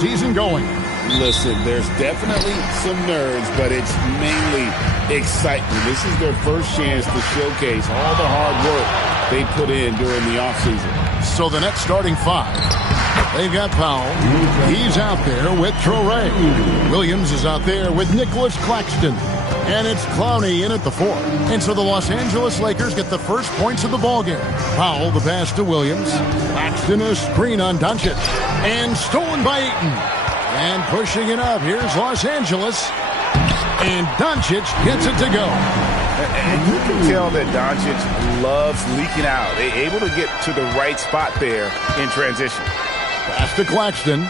season going. Listen, there's definitely some nerves, but it's mainly excitement. This is their first chance to showcase all the hard work they put in during the offseason. So the Nets starting five. They've got Powell. He's out there with Traore. Williams is out there with Nicholas Claxton. And it's Clowney in at the 4. And so the Los Angeles Lakers get the first points of the ballgame. Powell, the pass to Williams. Claxton, a screen on Doncic. And stolen by Ayton. And pushing it up. Here's Los Angeles. And Doncic gets it to go. And you can tell that Doncic loves leaking out. They're able to get to the right spot there in transition. Pass to Claxton.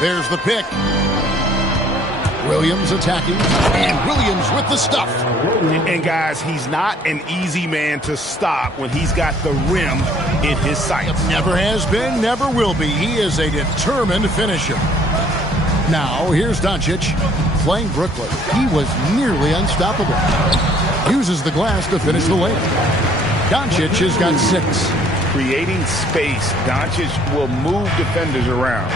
There's the pick. Williams attacking, and Williams with the stuff. And guys, he's not an easy man to stop when he's got the rim in his sights. Never has been, never will be. He is a determined finisher. Now, here's Doncic playing Brooklyn. He was nearly unstoppable. Uses the glass to finish the layup. Doncic has got 6. Creating space, Doncic will move defenders around.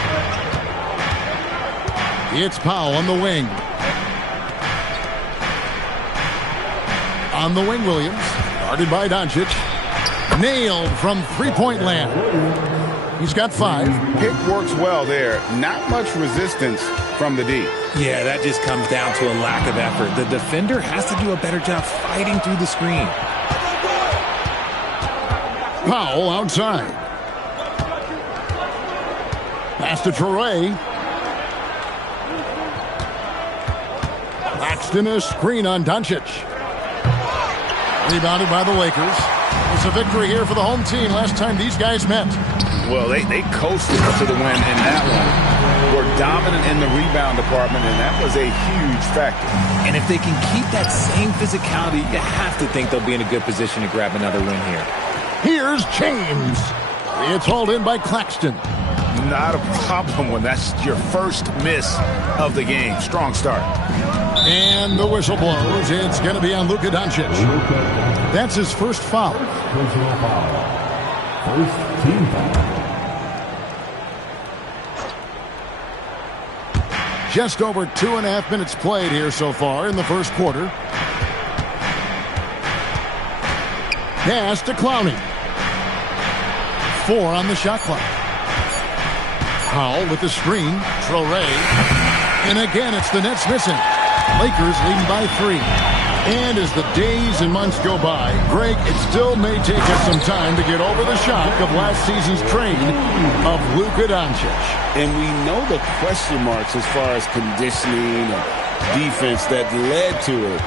It's Powell on the wing. On the wing, Williams. Guarded by Doncic. Nailed from three-point land. He's got 5. Pick works well there. Not much resistance from the D. Yeah, that just comes down to a lack of effort. The defender has to do a better job fighting through the screen. Powell outside. Pass to Traore. Claxton, a screen on Doncic. Rebounded by the Lakers. It's a victory here for the home team last time these guys met. Well, they coasted to the win in that one. Were dominant in the rebound department, and that was a huge factor. And if they can keep that same physicality, you have to think they'll be in a good position to grab another win here. Here's James. It's hauled in by Claxton. Not a problem when that's your first miss of the game. Strong start. And the whistle blows. It's going to be on Luka Doncic. That's his first foul. Personal foul. First team foul. Just over 2.5 minutes played here so far in the first quarter. Pass to Clowney. 4 on the shot clock. Powell with the screen. Traore. And again, it's the Nets missing. Lakers leading by 3. And as the days and months go by, Greg, it still may take us some time to get over the shock of last season's trade of Luka Doncic. And we know the question marks as far as conditioning and defense that led to it.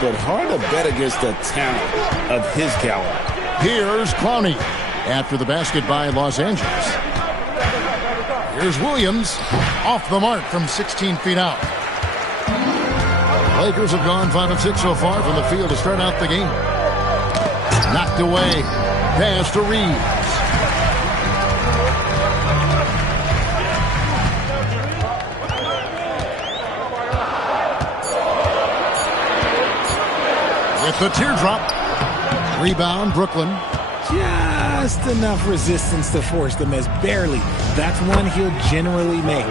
But hard to bet against the talent of his caliber. Here's Clowney after the basket by Los Angeles. Here's Williams off the mark from 16 feet out. Lakers have gone 5 of 6 so far from the field to start out the game. Knocked away. Pass to Reeves. With the teardrop. Rebound, Brooklyn. Just enough resistance to force the miss. Barely. That's one he'll generally make.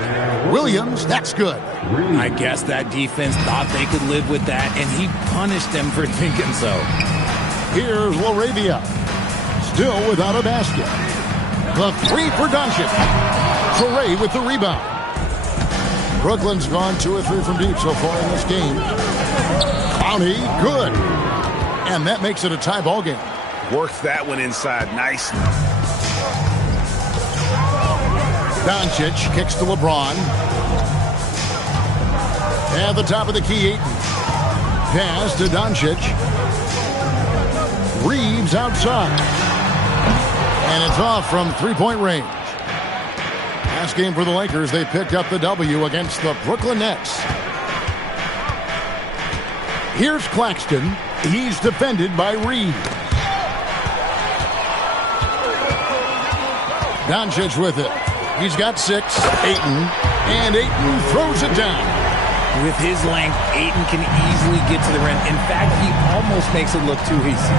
Williams, that's good. I guess that defense thought they could live with that, and he punished them for thinking so. Here's LaRavia. Still without a basket. The 3 for Doncic. Traore with the rebound. Brooklyn's gone 2 or 3 from deep so far in this game. Clowney, good. And that makes it a tie ball game. Worked that one inside nicely. Doncic kicks to LeBron. At the top of the key, Ayton. Pass to Doncic. Reeves outside. And it's off from three-point range. Last game for the Lakers, they picked up the W against the Brooklyn Nets. Here's Claxton. He's defended by Reeves. Doncic with it. He's got 6. Ayton. And Ayton throws it down. With his length, Ayton can easily get to the rim. In fact, he almost makes it look too easy.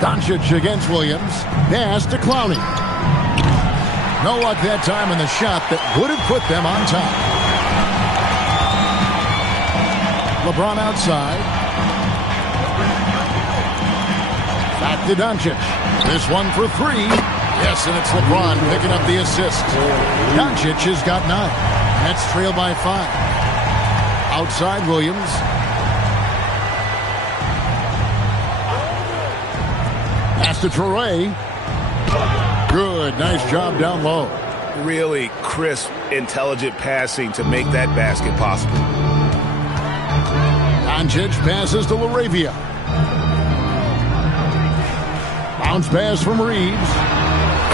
Doncic against Williams. Pass to Clowney. No luck that time in the shot that would have put them on top. LeBron outside. Back to Doncic. This one for three. Yes, and it's LeBron picking up the assist. Doncic has got 9. Nets trail by 5. Outside Williams. Pass to Traore. Good. Nice job down low. Really crisp, intelligent passing to make that basket possible. Doncic passes to LaRavia. Bounce pass from Reeves.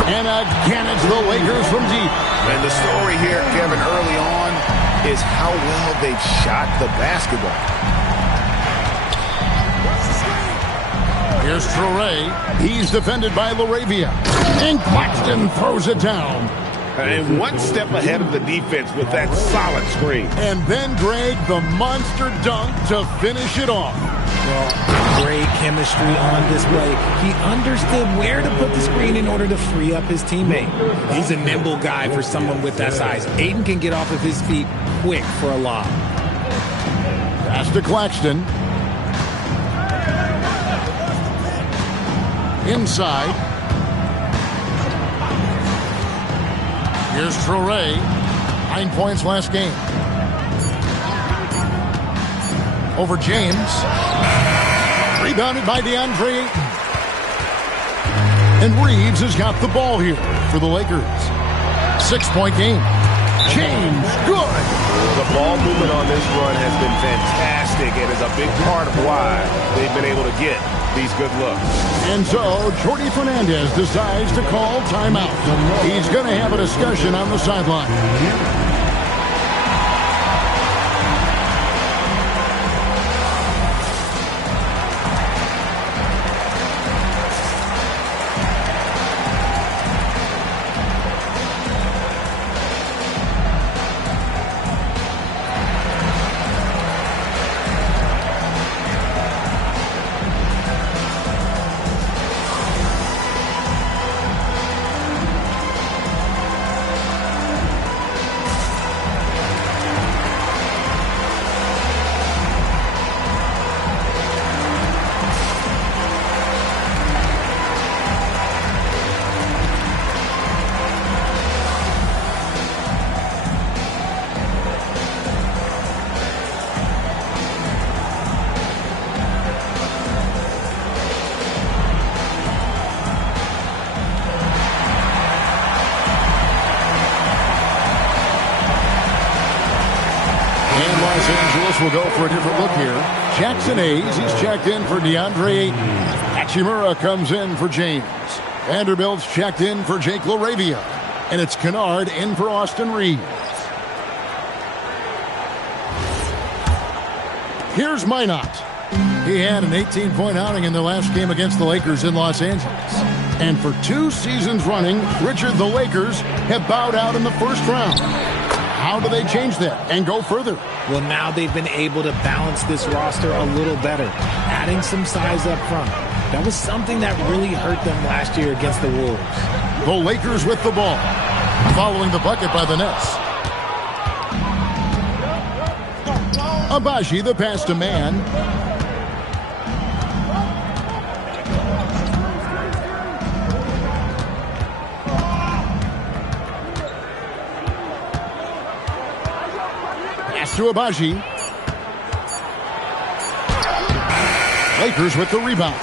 And again, it's the Lakers from deep. And the story here, Kevin, early on is how well they've shot the basketball. Here's Traore. He's defended by LaRavia. And Claxton throws it down. And one step ahead of the defense with that solid screen. And then Greg, the monster dunk to finish it off. Well, great chemistry on display. He understood where to put the screen in order to free up his teammate. He's a nimble guy for someone with that size. Aiden can get off of his feet quick for a lob. Pass to Claxton. Inside. Here's Traore. 9 points last game. Over James. Rebounded by DeAndre Ayton. And Reeves has got the ball here for the Lakers. 6-point game. James, good. The ball movement on this run has been fantastic and is a big part of why they've been able to get these good looks. And so, Jordi Fernandez decides to call timeout. He's going to have a discussion on the sideline. Will go for a different look here. Jackson Hayes, he's checked in for DeAndre Ayton. Hachimura comes in for James. Vanderbilt's checked in for Jake LaRavia. And it's Kunad in for Austin Reeves. Here's Minot. He had an 18-point outing in their last game against the Lakers in Los Angeles. And for 2 seasons running, Richard, the Lakers have bowed out in the first round. How do they change that and go further? Well, now they've been able to balance this roster a little better, adding some size up front. That was something that really hurt them last year against the Wolves. The Lakers with the ball, following the bucket by the Nets. Abaji, the pass to Man. To Abaji. Lakers with the rebound.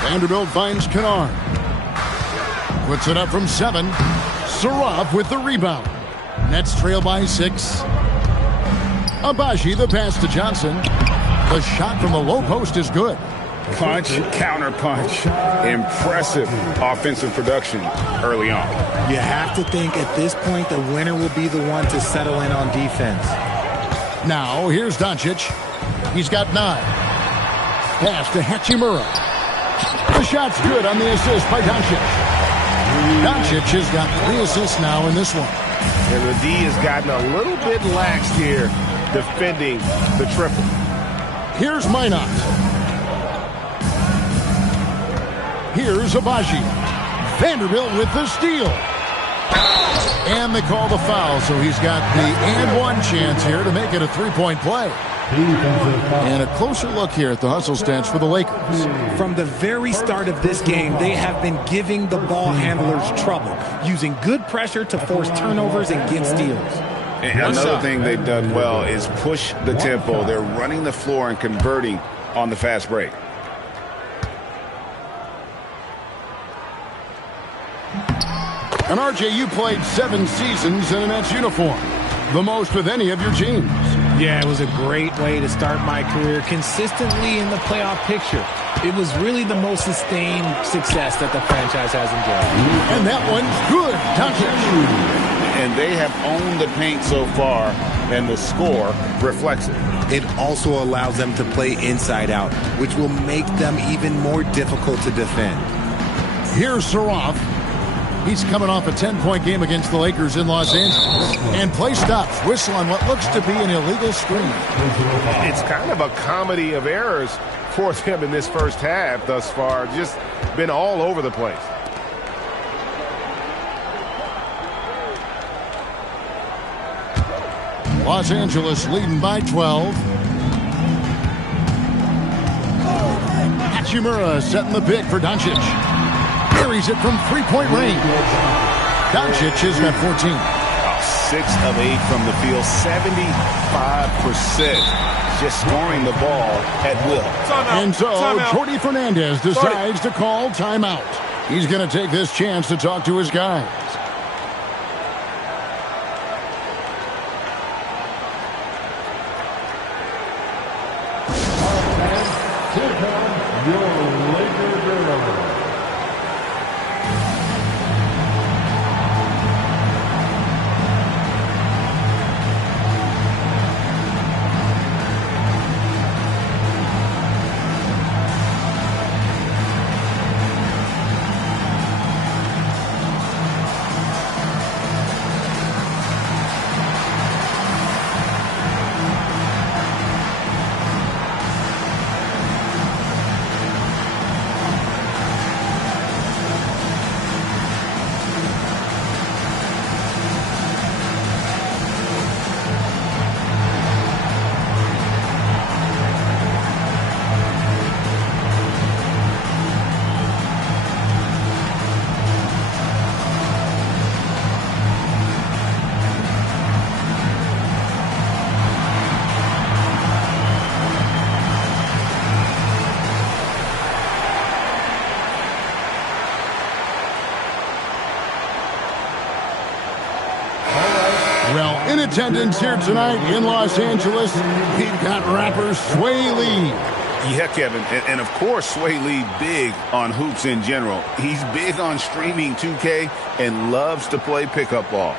Vanderbilt finds Kunad. Puts it up from 7. Saraf with the rebound. Nets trail by 6. Abaji, the pass to Johnson. The shot from the low post is good. Punch, counter punch. Impressive offensive production early on. You have to think at this point the winner will be the one to settle in on defense. Now, here's Doncic. He's got 9. Pass to Hachimura. The shot's good on the assist by Doncic. Doncic has got 3 assists now in this one. And the D has gotten a little bit laxed here defending the triple. Here's Minot. Here's Abaji. Vanderbilt with the steal. And they call the foul, so he's got the and one chance here to make it a three-point play. And a closer look here at the hustle stats for the Lakers. From the very start of this game, they have been giving the ball handlers trouble, using good pressure to force turnovers and get steals. And another thing they've done well is push the tempo. They're running the floor and converting on the fast break. And RJ, you played 7 seasons in a Nets uniform, the most with any of your teams. Yeah, it was a great way to start my career consistently in the playoff picture. It was really the most sustained success that the franchise has enjoyed. And that one's good. Doncic. And they have owned the paint so far, and the score reflects it. It also allows them to play inside out, which will make them even more difficult to defend. Here's Saroff. He's coming off a 10-point game against the Lakers in Los Angeles. And play stops. Whistle on what looks to be an illegal screen. It's kind of a comedy of errors for them in this first half thus far. Just been all over the place. Los Angeles leading by 12. Hachimura setting the pick for Doncic. Carries it from three-point range. Doncic has got 14. 6 of 8 from the field, 75%. Just scoring the ball at will. And so Jordi Fernandez decides to call timeout. He's going to take this chance to talk to his guys. In attendance here tonight in Los Angeles, we've got rapper Sway Lee. Yeah, Kevin, and of course Sway Lee big on hoops in general. He's big on streaming 2K and loves to play pickup ball.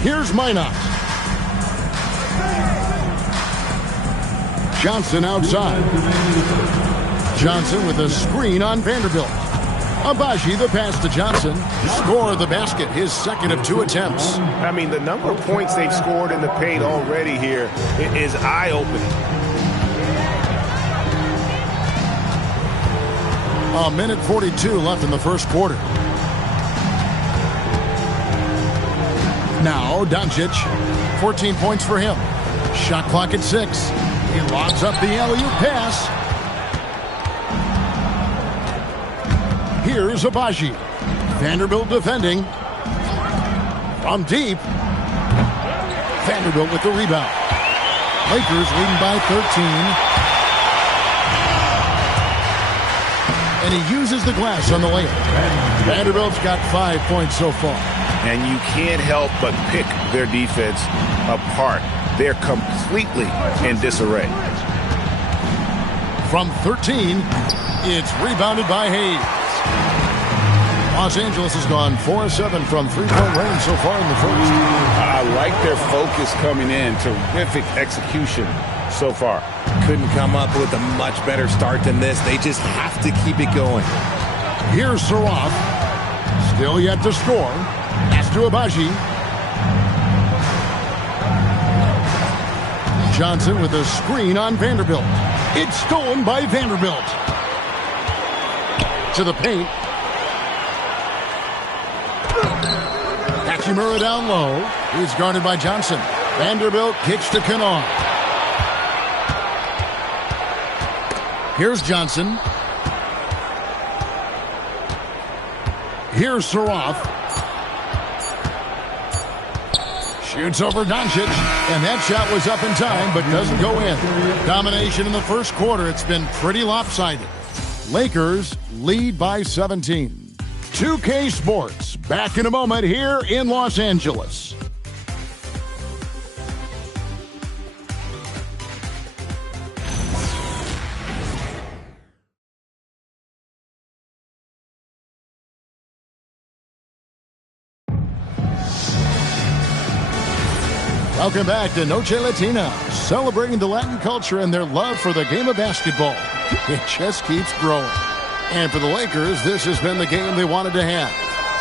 Here's Minot. Johnson outside. Johnson with a screen on Vanderbilt. Abaji the pass to Johnson. Score the basket, his second of 2 attempts. I mean, the number of points they've scored in the paint already here is eye-opening. A minute 42 left in the first quarter. Now Doncic, 14 points for him. Shot clock at 6. He lobs up the alley-oop pass. Here's Abaji. Vanderbilt defending. From deep. Vanderbilt with the rebound. Lakers leading by 13. And he uses the glass on the layup. Vanderbilt's got 5 points so far. And you can't help but pick their defense apart. They're completely in disarray. From 13, it's rebounded by Hayes. Los Angeles has gone 4 of 7 from three-point range so far in the first. I like their focus coming in. Terrific execution so far. Couldn't come up with a much better start than this. They just have to keep it going. Here's Saroff. Still yet to score. Pass to Abaji. Johnson with a screen on Vanderbilt. It's stolen by Vanderbilt. To the paint. Hachimura down low. He's guarded by Johnson. Vanderbilt kicks to Kunad. Here's Johnson. Here's Saroff. Shoots over Doncic, and that shot was up in time, but doesn't go in. Domination in the first quarter. It's been pretty lopsided. Lakers lead by 17. 2K Sports, back in a moment here in Los Angeles. Welcome back to Noche Latina, celebrating the Latin culture and their love for the game of basketball. It just keeps growing. And for the Lakers, this has been the game they wanted to have.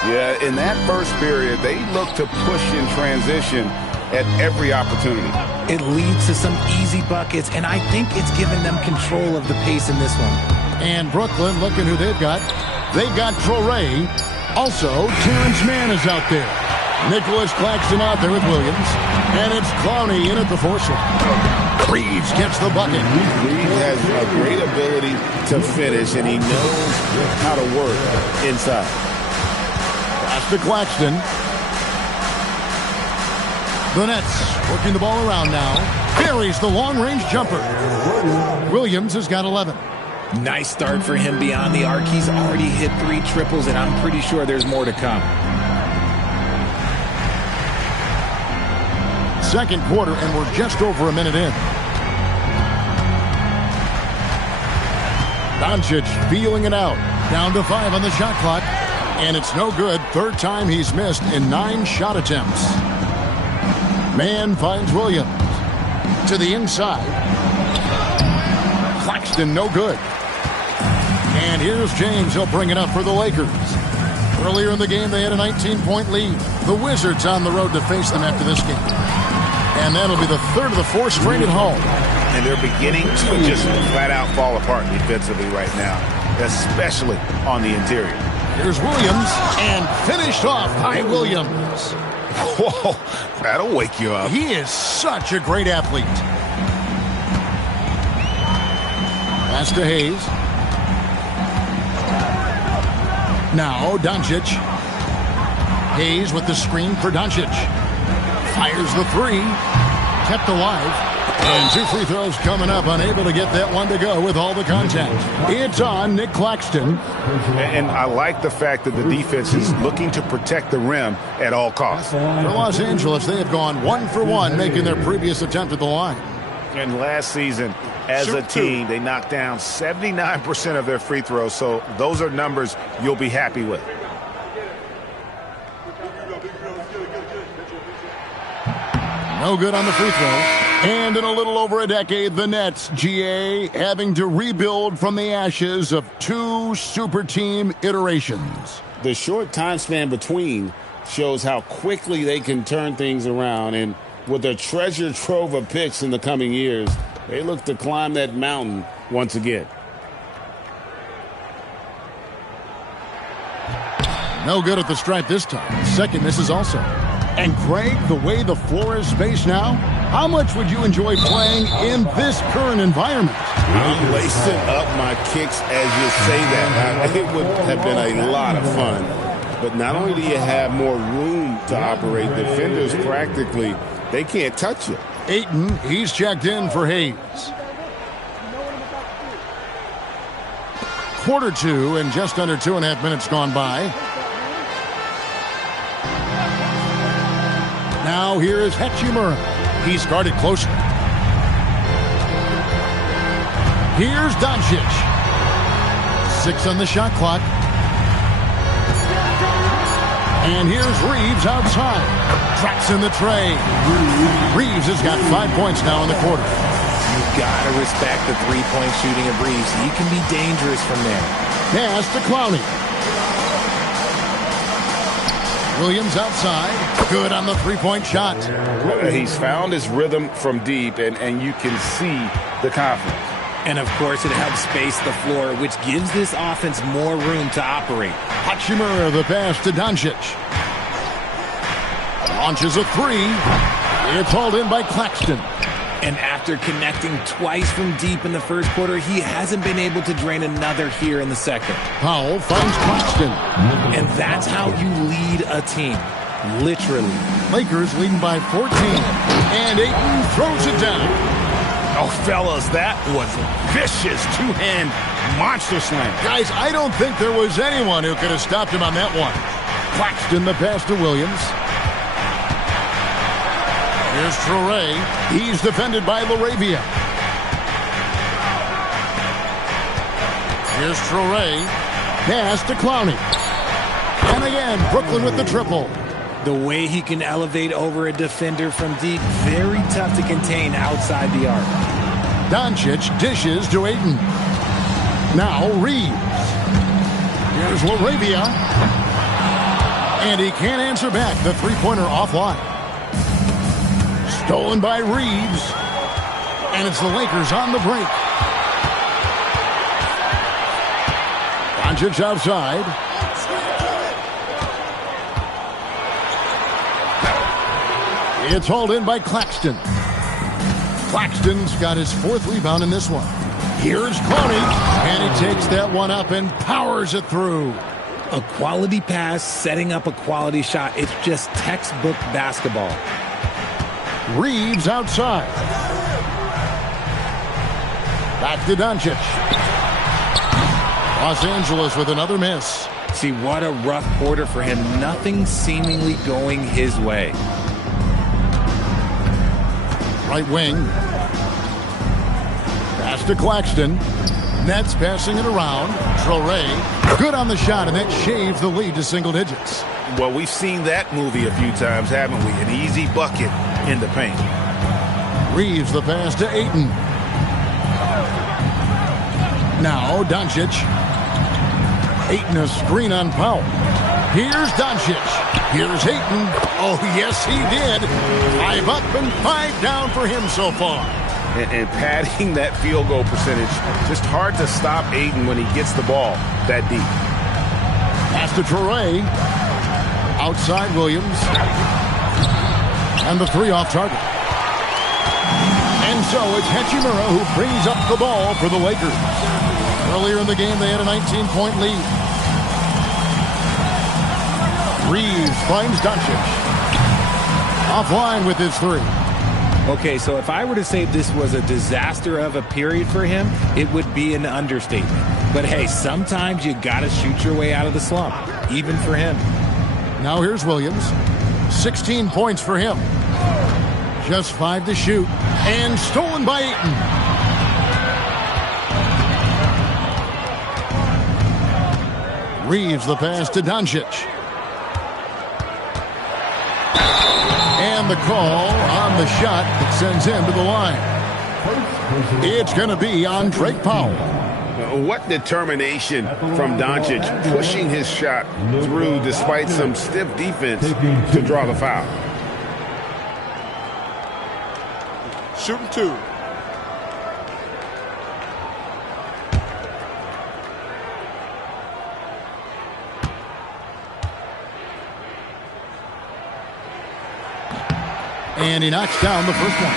Yeah, in that first period, they looked to push in transition at every opportunity. It leads to some easy buckets, and I think it's given them control of the pace in this one. And Brooklyn, looking who they've got. They've got Traore. Also, Terrence Mann is out there. Nicholas Claxton out there with Williams. And it's Clowney in at the foursome. Reeves gets the bucket. Reeves has a great ability to finish, and he knows how to work inside. Pass to Claxton. The Nets working the ball around now. Buries the long-range jumper. Williams has got 11. Nice start for him beyond the arc. He's already hit 3 triples, and I'm pretty sure there's more to come. Second quarter, and we're just over a minute in. Doncic feeling it out. Down to 5 on the shot clock. And it's no good. Third time he's missed in 9 shot attempts. Mann finds Williams. To the inside. Claxton no good. And here's James. He'll bring it up for the Lakers. Earlier in the game, they had a 19-point lead. The Wizards on the road to face them after this game. And that'll be the third of the 4 straight at home. And they're beginning to just flat-out fall apart defensively right now, especially on the interior. Here's Williams, and finished off by Williams. Whoa, that'll wake you up. He is such a great athlete. Pass to Hayes. Now Doncic. Hayes with the screen for Doncic. Fires the 3. Kept alive. And 2 free throws coming up. Unable to get that one to go with all the contact. It's on Nick Claxton. And I like the fact that the defense is looking to protect the rim at all costs. For Los Angeles, they have gone 1 for 1, making their previous attempt at the line. And last season, as a team, they knocked down 79% of their free throws. So those are numbers you'll be happy with. No good on the free throw. And in a little over a decade, the Nets, GA, having to rebuild from the ashes of 2 super team iterations. The short time span between shows how quickly they can turn things around. And with a treasure trove of picks in the coming years, they look to climb that mountain once again. No good at the stripe this time. Second misses also. And Craig, the way the floor is spaced now, how much would you enjoy playing in this current environment? I'm lacing up my kicks as you say that. It would have been a lot of fun. But not only do you have more room to operate, defenders practically, they can't touch you. Ayton, he's checked in for Hayes. Quarter 2 and just under 2.5 minutes gone by. Now here is Hachimura. He's guarded closely. Here's Doncic. 6 on the shot clock. And here's Reeves outside. Traps in the tray. Reeves has got 5 points now in the quarter. You've got to respect the 3-point shooting of Reeves. He can be dangerous from there. Pass to Clowney. Williams outside. Good on the three-point shot. He's found his rhythm from deep, and you can see the confidence. And, of course, it helps space the floor, which gives this offense more room to operate. Hachimura, the pass to Doncic. Launches a three. It's hauled in by Claxton. And after connecting twice from deep in the first quarter, he hasn't been able to drain another here in the second. Powell finds Claxton. And that's how you lead a team. Literally. Lakers leading by 14. And Ayton throws it down. Oh, fellas, that was vicious two-hand monster slam. Guys, I don't think there was anyone who could have stopped him on that one. Claxton, the pass to Williams. Here's Traore. He's defended by LaRavia. Here's Traore. Pass to Clowney. And again, Brooklyn with the triple. The way he can elevate over a defender from deep, very tough to contain outside the arc. Doncic dishes to Ayton. Now Reeves. Here's LaRavia. And he can't answer back. The three-pointer offline. Stolen by Reeves. And it's the Lakers on the break. Doncic outside. It's hauled in by Claxton. Claxton's got his fourth rebound in this one. Here's Clowney. And he takes that one up and powers it through. A quality pass, setting up a quality shot. It's just textbook basketball. Reeves outside. Back to Doncic. Los Angeles with another miss. See, what a rough quarter for him. Nothing seemingly going his way. Right wing. Pass to Claxton. Nets passing it around. Traore. Good on the shot, and that shaves the lead to single digits. Well, we've seen that movie a few times, haven't we? An easy bucket in the paint. Reeves the pass to Ayton. Now Doncic. Ayton a screen on Powell. Here's Doncic. Here's Ayton. Oh, yes, he did. 5 up and 5 down for him so far. And padding that field goal percentage, just hard to stop Ayton when he gets the ball that deep. Pass to Traore. Outside Williams. And the three off target. And so it's Hachimura who brings up the ball for the Lakers. Earlier in the game, they had a 19-point lead. Reeves finds Doncic. Offline with his three. Okay, so if I were to say this was a disaster of a period for him, it would be an understatement. But hey, sometimes you gotta shoot your way out of the slump, even for him. Now here's Williams. 16 points for him. Just 5 to shoot. And stolen by Ayton. Reeves the pass to Doncic. And the call on the shot that sends him to the line. It's going to be on Drake Powell. What determination from Doncic, pushing his shot through despite some stiff defense to draw the foul. Shooting two. And he knocks down the first one.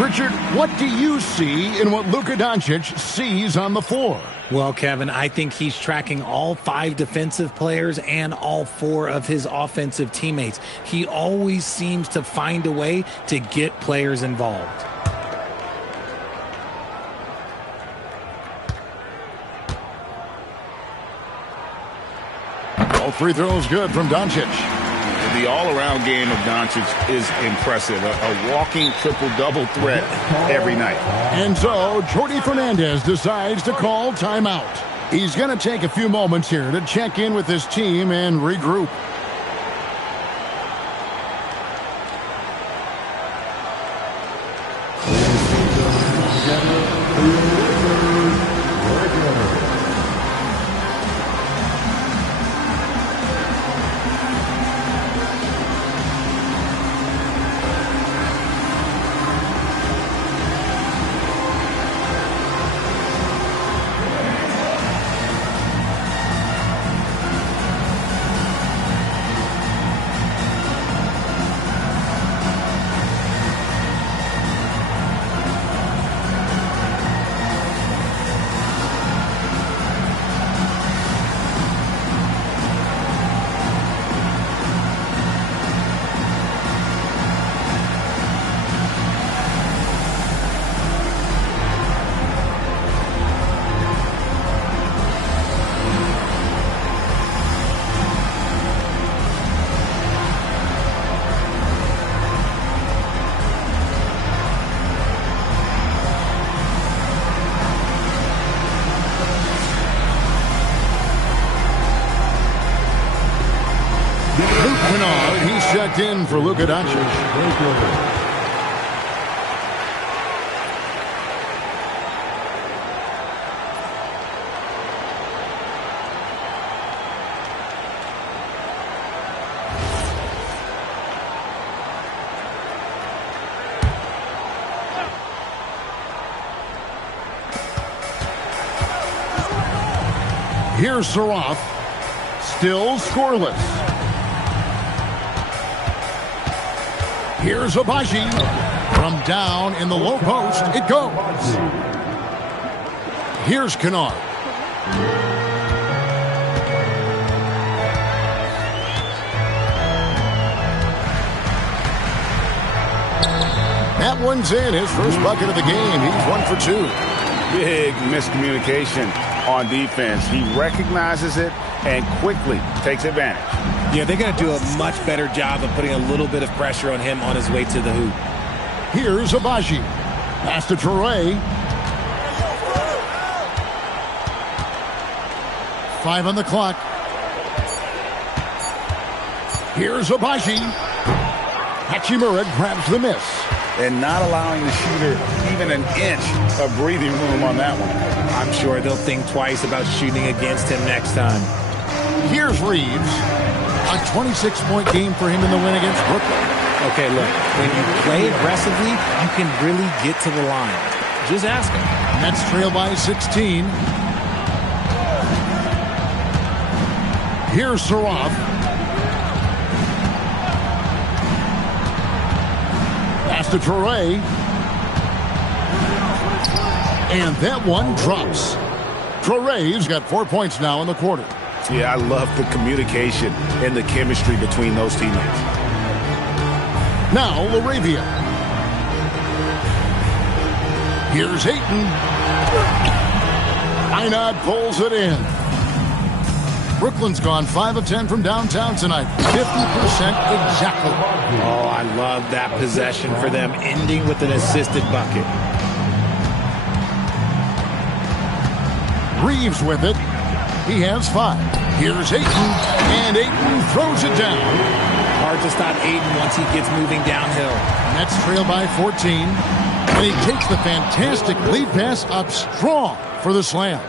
Richard, what do you see in what Luka Doncic sees on the floor? Well, Kevin, I think he's tracking all 5 defensive players and all 4 of his offensive teammates. He always seems to find a way to get players involved. All free throws good from Doncic. The all-around game of Doncic is impressive. A walking triple-double threat every night. And so, Jordi Fernandez decides to call timeout. He's going to take a few moments here to check in with his team and regroup. Luke Kunad, he's checked in for Luka Doncic. Here's Saroff, still scoreless. Here's Abaji. From down in the low post, it goes. Here's Kunad. That one's in, his first bucket of the game. He's 1 for 2. Big miscommunication on defense. He recognizes it and quickly takes advantage. Yeah, they're going to do a much better job of putting a little bit of pressure on him on his way to the hoop. Here's Abaji. Pass to Traore. 5 on the clock. Here's Abaji. Hachimura grabs the miss. And not allowing the shooter even an inch of breathing room on that one. I'm sure they'll think twice about shooting against him next time. Here's Reeves. A 26-point game for him in the win against Brooklyn. Okay, look, when you play aggressively, you can really get to the line. Just ask him. Nets trail by 16. Here's Saroff. Pass to Traore. And that one drops. Traore's got 4 points now in the quarter. Yeah, I love the communication and the chemistry between those teammates. Now, Laravia. Here's Ayton. Kunad pulls it in. Brooklyn's gone 5 of 10 from downtown tonight. 50% exactly. Oh, I love that possession for them, ending with an assisted bucket. Reeves with it. He has 5. Here's Ayton, and Ayton throws it down. Hard to stop Ayton once he gets moving downhill. Nets trail by 14, and he takes the fantastic lead pass up strong for the slam.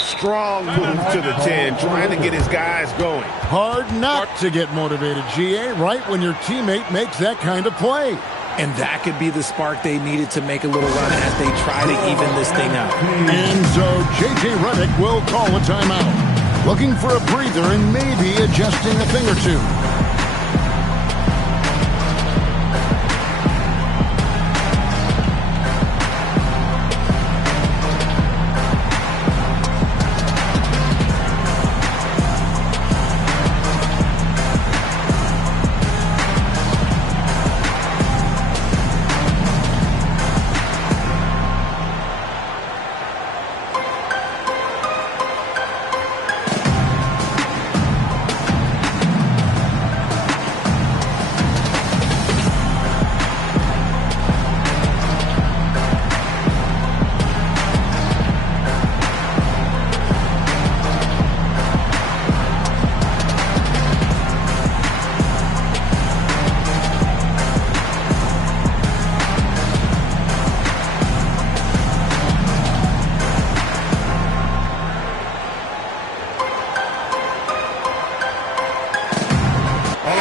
Strong move to the 10, trying to get his guys going. Hard not to get motivated, GA, right when your teammate makes that kind of play. And that could be the spark they needed to make a little run as they try to even this thing up. And so J.J. Redick will call a timeout. Looking for a breather and maybe adjusting a thing or two.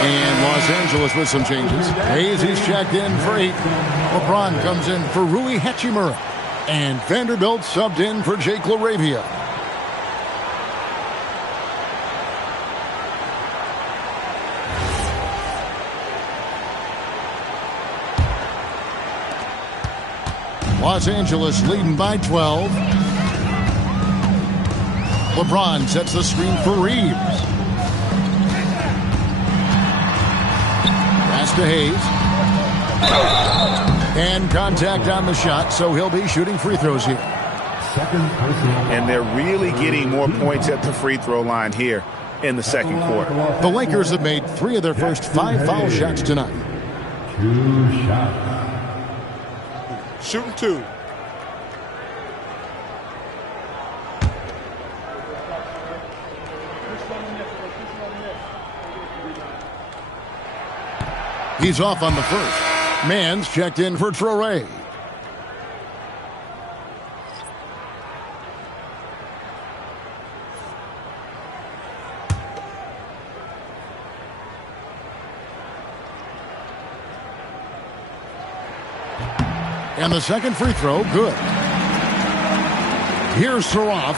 And Los Angeles with some changes. Hayes is checked in for 8. LeBron comes in for Rui Hachimura. And Vanderbilt subbed in for Jake LaRavia. Los Angeles leading by 12. LeBron sets the screen for Reeves. Pass to Hayes. And contact on the shot, so he'll be shooting free throws here. And they're really getting more points at the free throw line here in the second quarter. The Lakers have made 3 of their first 5 foul shots tonight. 2 shots. Shooting 2. He's off on the first. Mann's checked in for Traore. And the second free throw, good. Here's Saroff.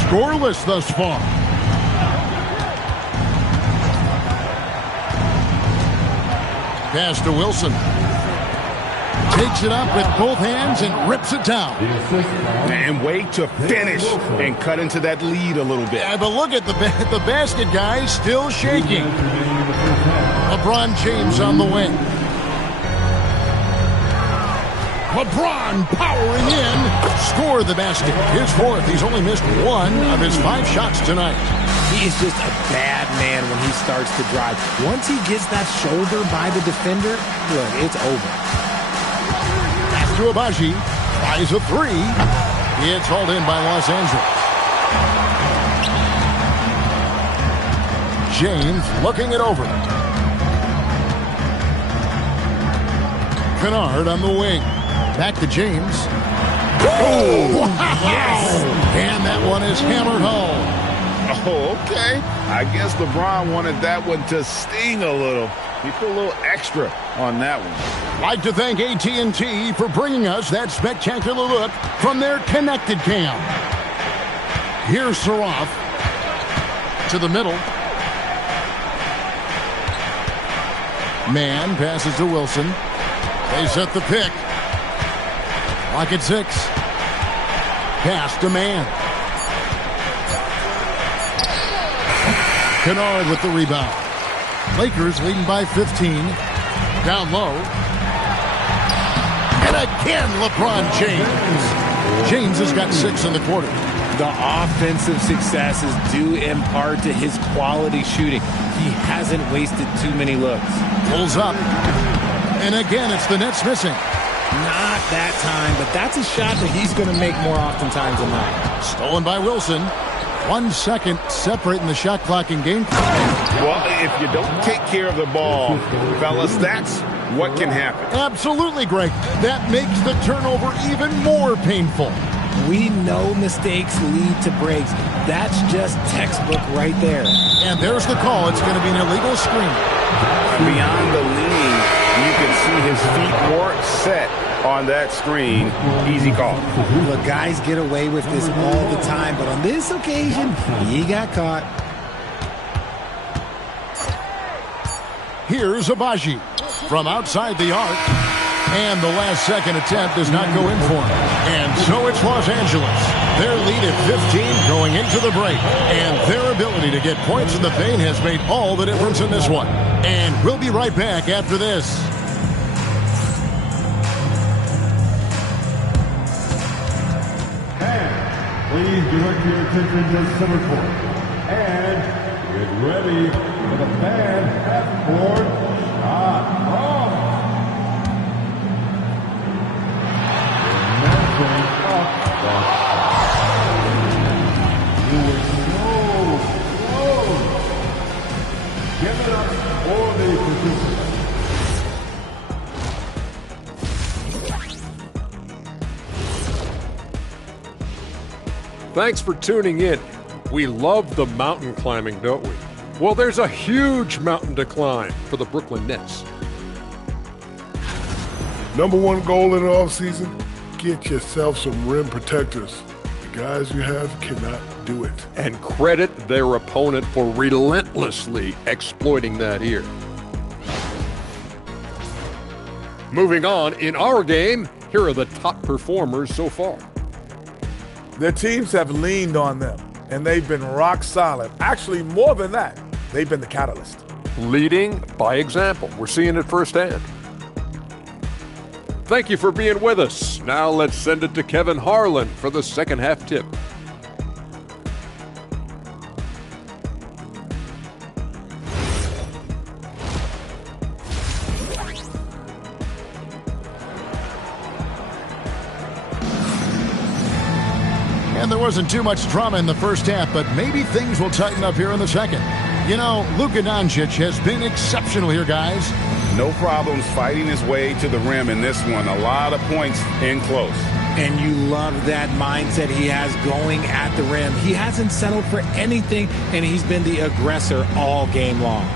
Scoreless thus far. Pass to Wilson. Takes it up with both hands and rips it down. And wait to finish and cut into that lead a little bit. Yeah, but look at the basket, guys, still shaking. LeBron James on the wing. LeBron powering in. Score the basket. His fourth. He's only missed one of his 5 shots tonight. He is just a bad man when he starts to drive. Once he gets that shoulder by the defender, look, it's over. Pass to Abaji. Tries a 3. It's hauled in by Los Angeles. James looking it over. Kunad on the wing. Back to James. Oh, wow. Yes! And that one is hammered home. Oh, okay. I guess LeBron wanted that one to sting a little. He put a little extra on that one. Like to thank AT&T for bringing us that spectacular look from their connected cam. Here's Saroff to the middle. Mann passes to Wilson. They set the pick. Lock at 6. Pass to Mann. Kunad with the rebound. Lakers leading by 15. Down low. And again, LeBron James. James has got 6 in the quarter. The offensive success is due in part to his quality shooting. He hasn't wasted too many looks. Pulls up. And again, it's the Nets missing. Not that time, but that's a shot that he's going to make more oftentimes than not. Stolen by Wilson. 1 second separating the shot clock and game clock. Well, if you don't take care of the ball, fellas, that's what can happen. Absolutely, Greg. That makes the turnover even more painful. We know mistakes lead to breaks. That's just textbook right there. And there's the call. It's going to be an illegal screen. Beyond the lean, you can see his feet weren't set on that screen. Easy call. Look, guys get away with this all the time, but on this occasion, he got caught. Here's Abaji from outside the arc. And the last second attempt does not go in for him. And so it's Los Angeles. Their lead at 15 going into the break. And their ability to get points in the paint has made all the difference in this one. And we'll be right back after this. Please direct your attention to center court. And get ready for the fan half-court shot. You were so close. Give it up for the participants. Thanks for tuning in. We love the mountain climbing, don't we? Well, there's a huge mountain to climb for the Brooklyn Nets. Number one goal in the offseason, get yourself some rim protectors. The guys you have cannot do it. And credit their opponent for relentlessly exploiting that here. Moving on, in our game, here are the top performers so far. Their teams have leaned on them, and they've been rock solid. Actually, more than that, they've been the catalyst. Leading by example. We're seeing it firsthand. Thank you for being with us. Now let's send it to Kevin Harlan for the second half tip. And there wasn't too much drama in the first half, but maybe things will tighten up here in the second. You know, Luka Doncic has been exceptional here, guys. No problems fighting his way to the rim in this one. A lot of points in close. And you love that mindset he has going at the rim. He hasn't settled for anything, and he's been the aggressor all game long.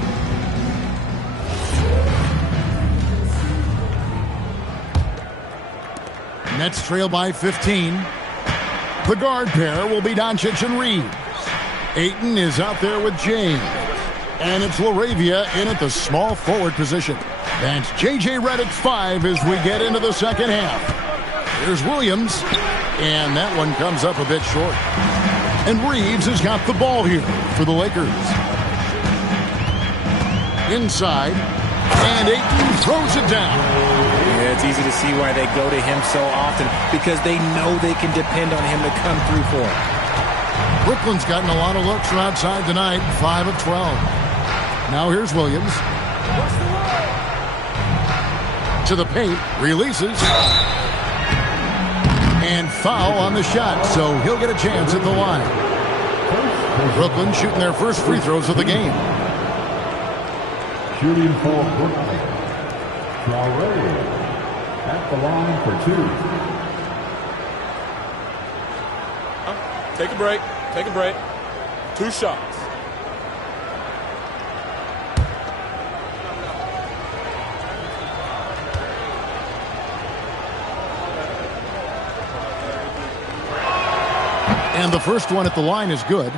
Nets trail by 15. The guard pair will be Doncic and Reeves. Ayton is out there with James. And it's LaRavia in at the small forward position. That's J.J. Redick 5 as we get into the second half. Here's Williams. And that one comes up a bit short. And Reeves has got the ball here for the Lakers. Inside. And Ayton throws it down. Yeah, it's easy to see why they go to him so often, because they know they can depend on him to come through for them. Brooklyn's gotten a lot of looks from outside tonight, 5 of 12. Now here's Williams. To the paint, releases. And foul on the shot, so he'll get a chance at the line. Brooklyn shooting their first free throws of the game. Shooting for Brooklyn, Traore at the line for 2. Take a break. Take a break. 2 shots. And the first one at the line is good.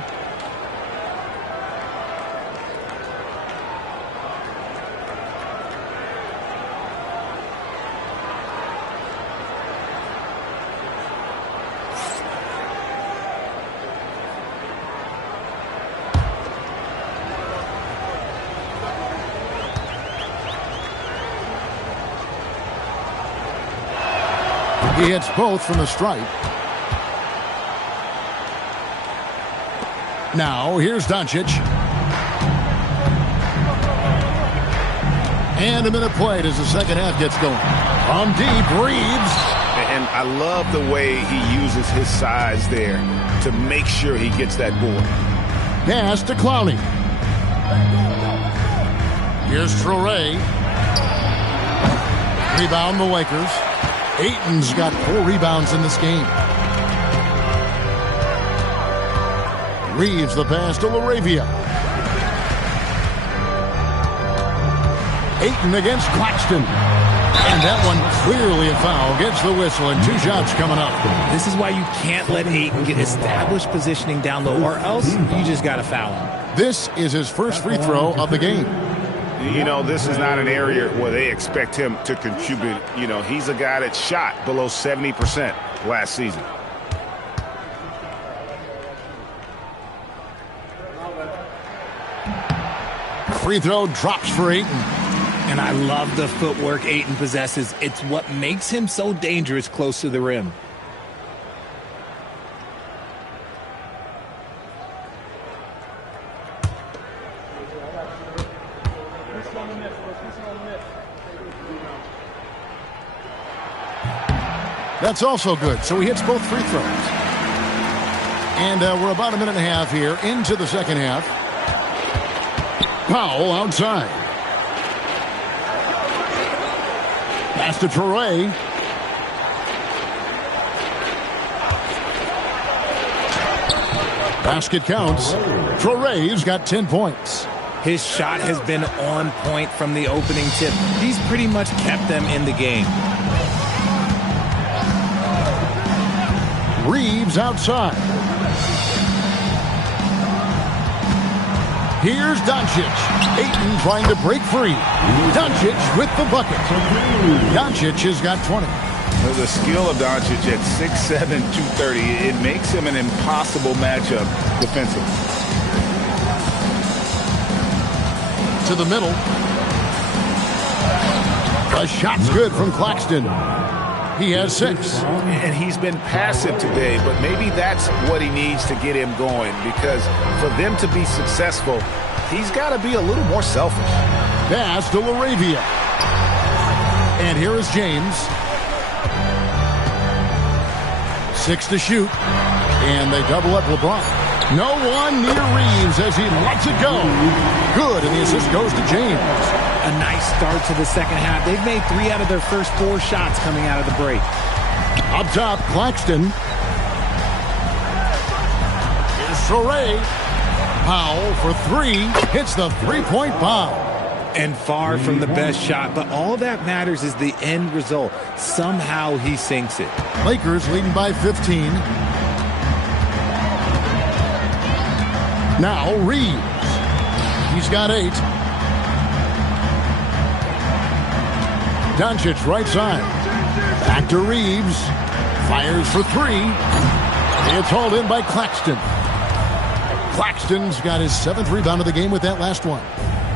He hits both from the stripe. Now, here's Doncic. And a minute played as the second half gets going. From deep, Reeves. And I love the way he uses his size there to make sure he gets that board. Pass to Clowney. Here's Traore. Rebound the Lakers. Ayton's got 4 rebounds in this game. Reeves the pass to LaRavia. Ayton against Claxton. And that one clearly a foul. Gets the whistle and 2 shots coming up. This is why you can't let Ayton get established positioning down low, or else you just got to foul him. This is his first free throw of the game. You know, this is not an area where they expect him to contribute. You know, he's a guy that shot below 70% last season. Free throw drops for Ayton. And I love the footwork Ayton possesses. It's what makes him so dangerous close to the rim. That's also good. So he hits both free throws. And we're about a minute and a half here into the second half. Powell outside. Pass to Traore. Basket counts. Traore's got 10 points. His shot has been on point from the opening tip. He's pretty much kept them in the game. Reeves outside. Here's Doncic. Ayton trying to break free. Doncic with the bucket. Doncic has got 20. The skill of Doncic at 6'7", 230, it makes him an impossible matchup defensively. To the middle. A shot's good from Claxton. He has 6. And he's been passive today, but maybe that's what he needs to get him going, because for them to be successful, he's got to be a little more selfish. Pass to LaRavia. And here is James. 6 to shoot. And they double up LeBron. No one near Reeves as he lets it go. Good, and the assist goes to James. A nice start to the second half. They've made 3 out of their first 4 shots coming out of the break. Up top, Claxton. Here's Torrey. Powell for 3. Hits the three-point bomb. And far from the best shot, but all that matters is the end result. Somehow he sinks it. Lakers leading by 15. Now Reeves. He's got 8. Doncic right side. Back to Reeves. Fires for 3. It's hauled in by Claxton. Claxton's got his 7th rebound of the game with that last one.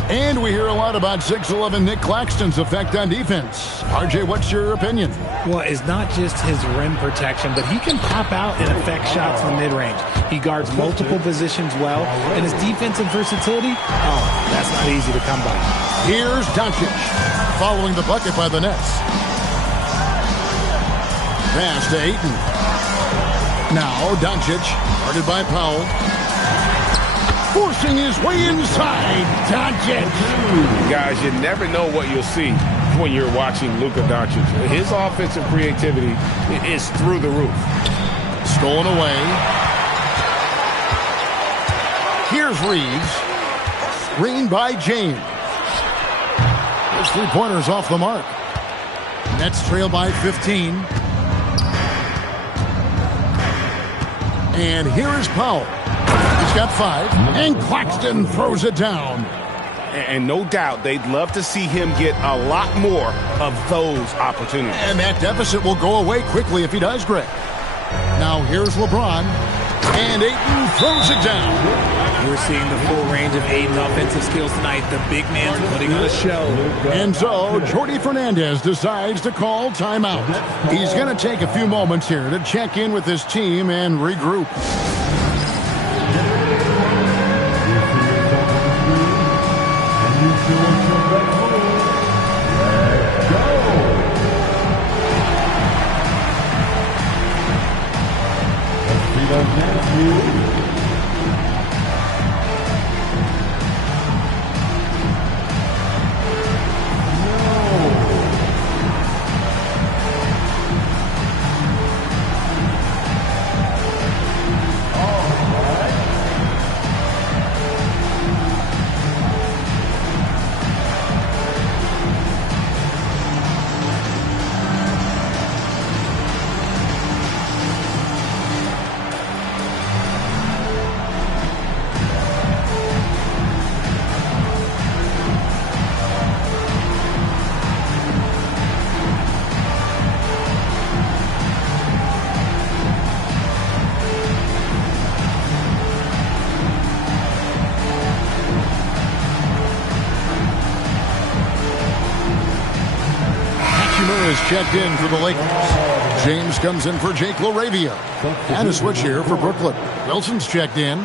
And we hear a lot about 6'11" Nick Claxton's effect on defense. RJ, what's your opinion? Well, it's not just his rim protection, but he can pop out and affect shots in the mid-range. He guards multiple positions well, and his defensive versatility, that's not easy to come by. Here's Doncic, following the bucket by the Nets. Pass to Ayton. Now Doncic, guarded by Powell. Forcing his way inside. Doncic. Guys, you never know what you'll see when you're watching Luka Doncic. His offensive creativity is through the roof. Stolen away. Here's Reeves. Screened by James. His 3-pointers off the mark. Nets trail by 15. And here is Powell. He's got 5, and Claxton throws it down. And no doubt they'd love to see him get a lot more of those opportunities. And that deficit will go away quickly if he does, Greg. Now here's LeBron, and Ayton throws it down. We're seeing the full range of Ayton's offensive skills tonight. The big man's putting on a show. And so Jordi Fernandez decides to call timeout. He's going to take a few moments here to check in with his team and regroup. Is checked in for the Lakers. James comes in for Jake LaRavia. And a switch here for Brooklyn. Wilson's checked in.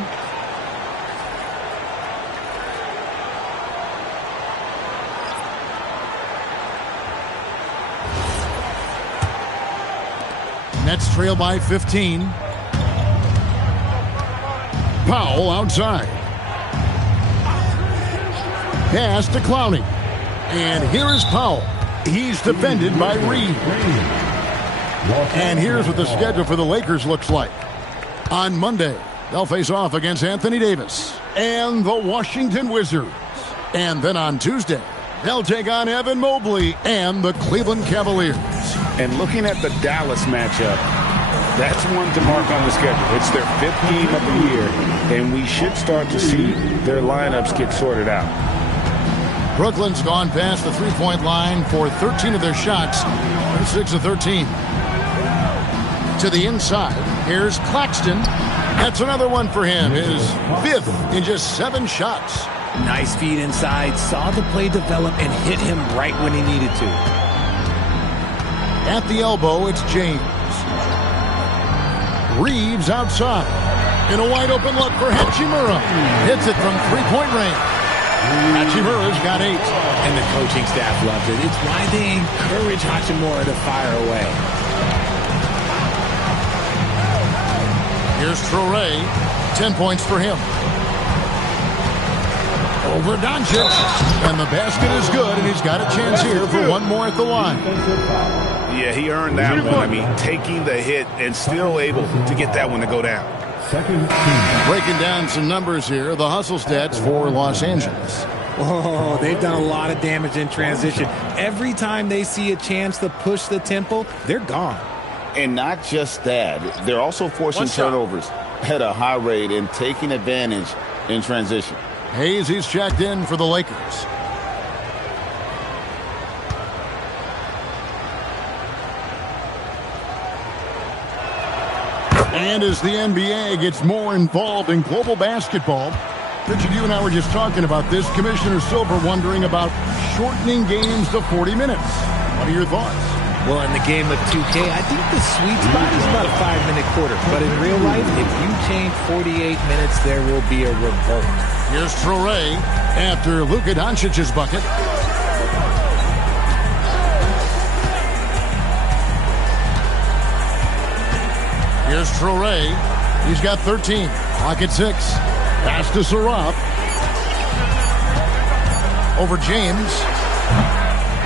Nets trail by 15. Powell outside. Pass to Clowney. And here is Powell. He's defended by Reed. And here's what the schedule for the Lakers looks like. On Monday, they'll face off against Anthony Davis and the Washington Wizards. And then on Tuesday, they'll take on Evan Mobley and the Cleveland Cavaliers. And looking at the Dallas matchup, that's one to mark on the schedule. It's their 5th game of the year, and we should start to see their lineups get sorted out. Brooklyn's gone past the three-point line for 13 of their shots. They're 6 of 13. To the inside, here's Claxton. That's another one for him. His 5th in just 7 shots. Nice feed inside. Saw the play develop and hit him right when he needed to. At the elbow, it's James. Reeves outside. In a wide-open look for Hachimura. Hits it from three-point range. Hachimura's got 8. And the coaching staff loves it. It's why they encourage Hachimura to fire away. Here's Torrey. 10 points for him. Over Doncic. And the basket is good, and he's got a chance here for one more at the line. Yeah, he earned that one. I mean, taking the hit and still able to get that one to go down. Breaking down some numbers here, the hustle stats for Los Angeles. Oh, they've done a lot of damage in transition. Every time they see a chance to push the tempo, they're gone. And not just that, they're also forcing turnovers at a high rate and taking advantage in transition. Hayes, he's checked in for the Lakers. And as the NBA gets more involved in global basketball, Richard, you and I were just talking about this. Commissioner Silver wondering about shortening games to 40 minutes. What are your thoughts? Well, in the game of 2K, I think the sweet spot is about a 5-minute quarter. But in real life, if you change 48 minutes, there will be a revolt. Here's Traore after Luka Doncic's bucket. Here's Traore. He's got 13. Clock at 6. Pass to Saraf. Over James.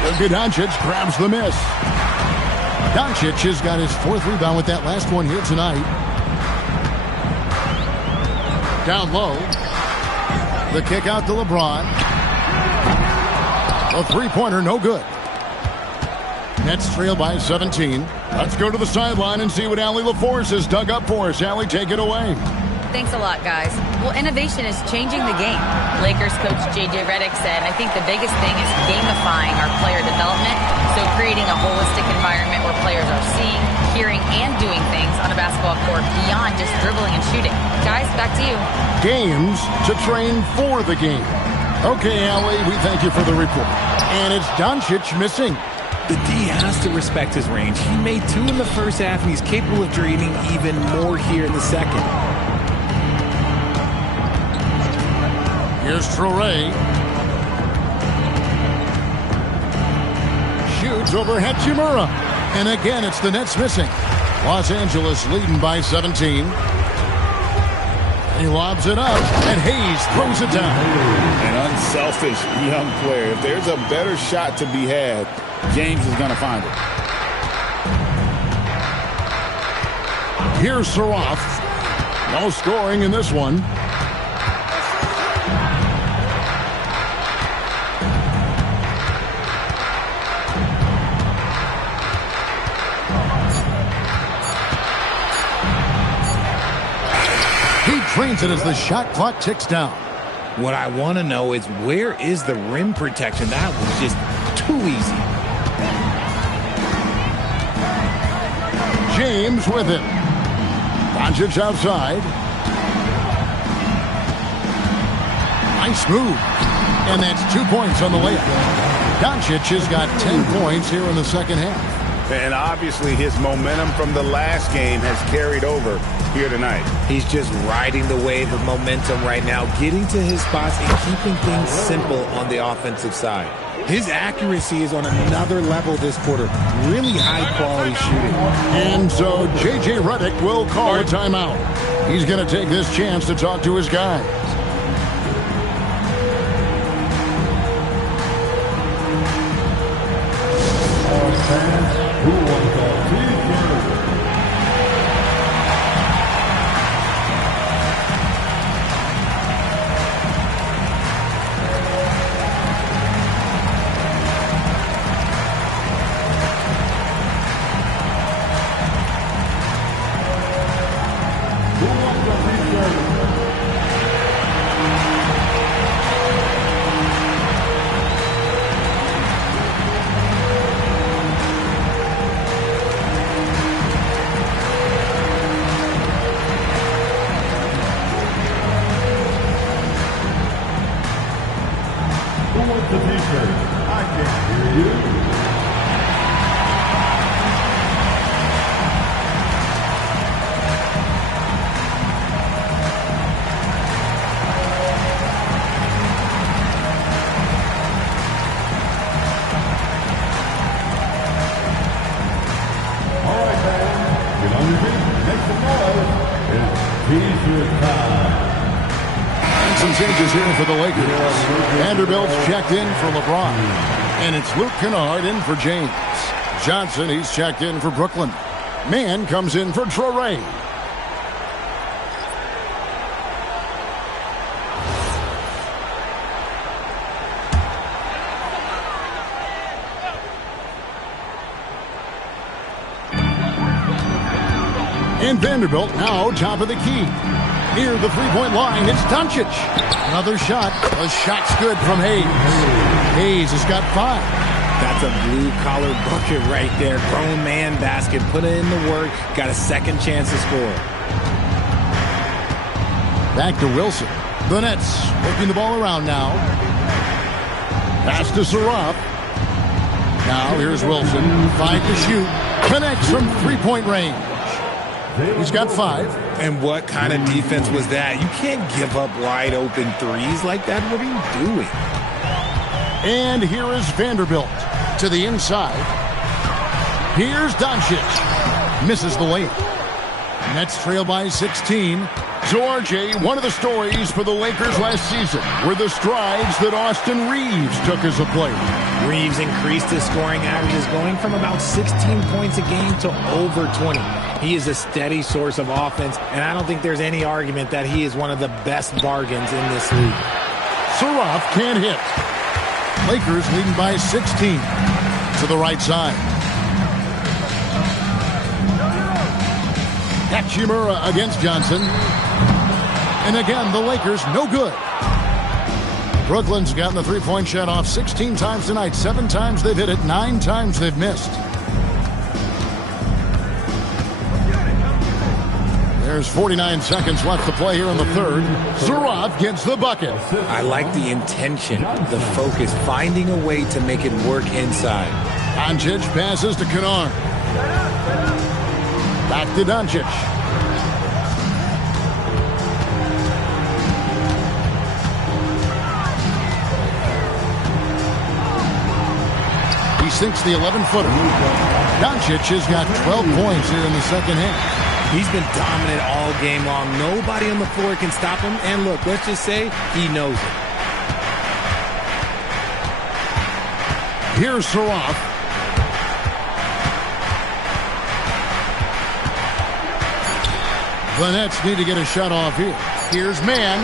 Luka Doncic grabs the miss. Doncic has got his 4th rebound with that last one here tonight. Down low. The kick out to LeBron. A three-pointer, no good. Nets trail by 17. Let's go to the sideline and see what Allie LaForce has dug up for us. Allie, take it away. Thanks a lot, guys. Well, innovation is changing the game. Lakers coach J.J. Redick said, I think the biggest thing is gamifying our player development, so creating a holistic environment where players are seeing, hearing, and doing things on a basketball court beyond just dribbling and shooting. Guys, back to you. Games to train for the game. Okay, Allie, we thank you for the report. And it's Doncic missing. The D has to respect his range. He made 2 in the first half, and he's capable of draining even more here in the second. Here's Traore. Shoots over Hachimura. And again, it's the Nets missing. Los Angeles leading by 17. He lobs it up, and Hayes throws it down. An unselfish young player. If there's a better shot to be had, James is going to find it. Here's Saraf. No scoring in this one. Trains it as the shot clock ticks down. What I want to know is, where is the rim protection? That was just too easy. James with it. Doncic outside. Nice move. And that's 2 points on the layup. Doncic has got 10 points here in the second half. And obviously his momentum from the last game has carried over here tonight. He's just riding the wave of momentum right now, getting to his spots and keeping things simple on the offensive side. His accuracy is on another level this quarter. Really high-quality shooting. And so J.J. Redick will call a timeout. He's going to take this chance to talk to his guys. Who wants a t-shirt? Who wants a t-shirt? The t-shirt. I can't hear you. All right, man. Get on your feet. Make some noise. It's And some changes here for the Lakers. Vanderbilt's checked in for LeBron. And it's Luke Kennard in for James. Johnson, he's checked in for Brooklyn. Mann comes in for Traore. And Vanderbilt now top of the key. Near the three-point line, it's Doncic. Another shot. The shot's good from Hayes. Hayes has got 5. That's a blue-collar bucket right there. Grown man basket. Put in the work. Got a second chance to score. Back to Wilson. The Nets working the ball around now. Pass to Saraf. Now here's Wilson. 5 to shoot. Connects from three-point range. He's got 5. And what kind of defense was that? You can't give up wide open threes like that. What are you doing? And here is Vanderbilt to the inside. Here's Doncic. Misses the layup. Nets trail by 16. So, RJ, one of the stories for the Lakers last season were the strides that Austin Reeves took as a player. Reeves increased his scoring averages, going from about 16 points a game to over 20. He is a steady source of offense, and I don't think there's any argument that he is one of the best bargains in this league. Saraf can't hit. Lakers leading by 16 to the right side. Hachimura against Johnson. And again, the Lakers no good. Brooklyn's gotten the three-point shot off 16 times tonight. 7 times they've hit it. 9 times they've missed. There's 49 seconds left to play here in the third. Saraf gets the bucket. I like the intention, the focus, finding a way to make it work inside. Doncic passes to Kennard. Back to Doncic. He sinks the 11-footer. Doncic has got 12 points here in the second half. He's been dominant all game long. Nobody on the floor can stop him. And look, let's just say he knows it. Here's Saraf. The Nets need to get a shot off here. Here's Mann.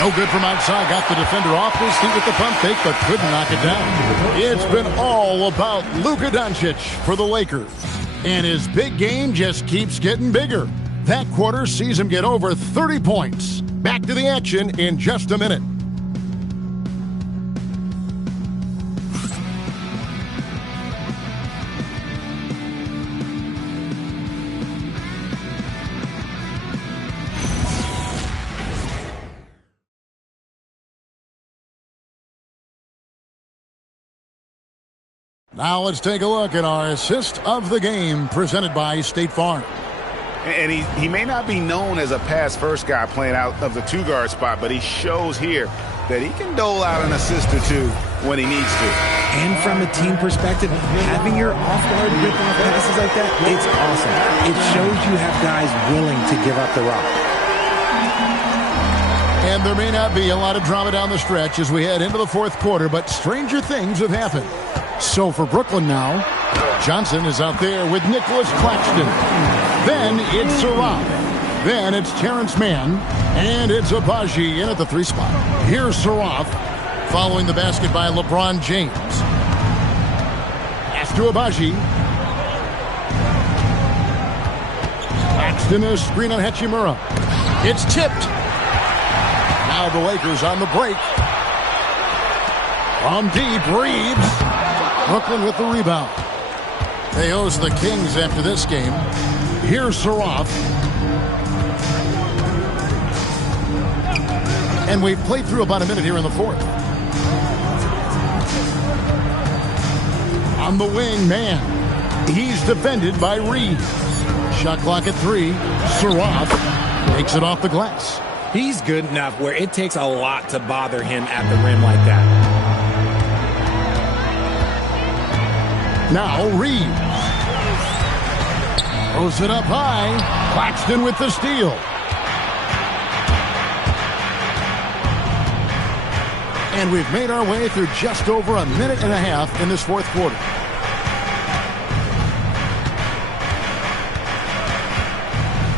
No good from outside. Got the defender off his feet with the pump fake, but couldn't knock it down. It's been all about Luka Doncic for the Lakers. And his big game just keeps getting bigger. That quarter sees him get over 30 points. Back to the action in just a minute. Now let's take a look at our assist of the game presented by State Farm. And he may not be known as a pass-first guy playing out of the two-guard spot, but he shows here that he can dole out an assist or two when he needs to. And from a team perspective, having your off-guard rip-off passes like that, it's awesome. It shows you have guys willing to give up the rock. And there may not be a lot of drama down the stretch as we head into the fourth quarter, but stranger things have happened. So for Brooklyn now, Johnson is out there with Nicholas Claxton. Then it's Saraf. Then it's Terrence Mann. And it's Abaji in at the 3 spot. Here's Saraf following the basket by LeBron James. Pass to Abaji. Claxton, a screen on Hachimura. It's tipped. Now the Lakers on the break. From deep, Reeves. Brooklyn with the rebound. They host the Kings after this game. Here's Saraf. And we've played through about a minute here in the fourth. On the wing, Mann. He's defended by Reeves. Shot clock at 3. Saraf takes it off the glass. He's good enough where it takes a lot to bother him at the rim like that. Now Reeves. Throws it up high. Claxton with the steal. And we've made our way through just over a minute and a half in this fourth quarter.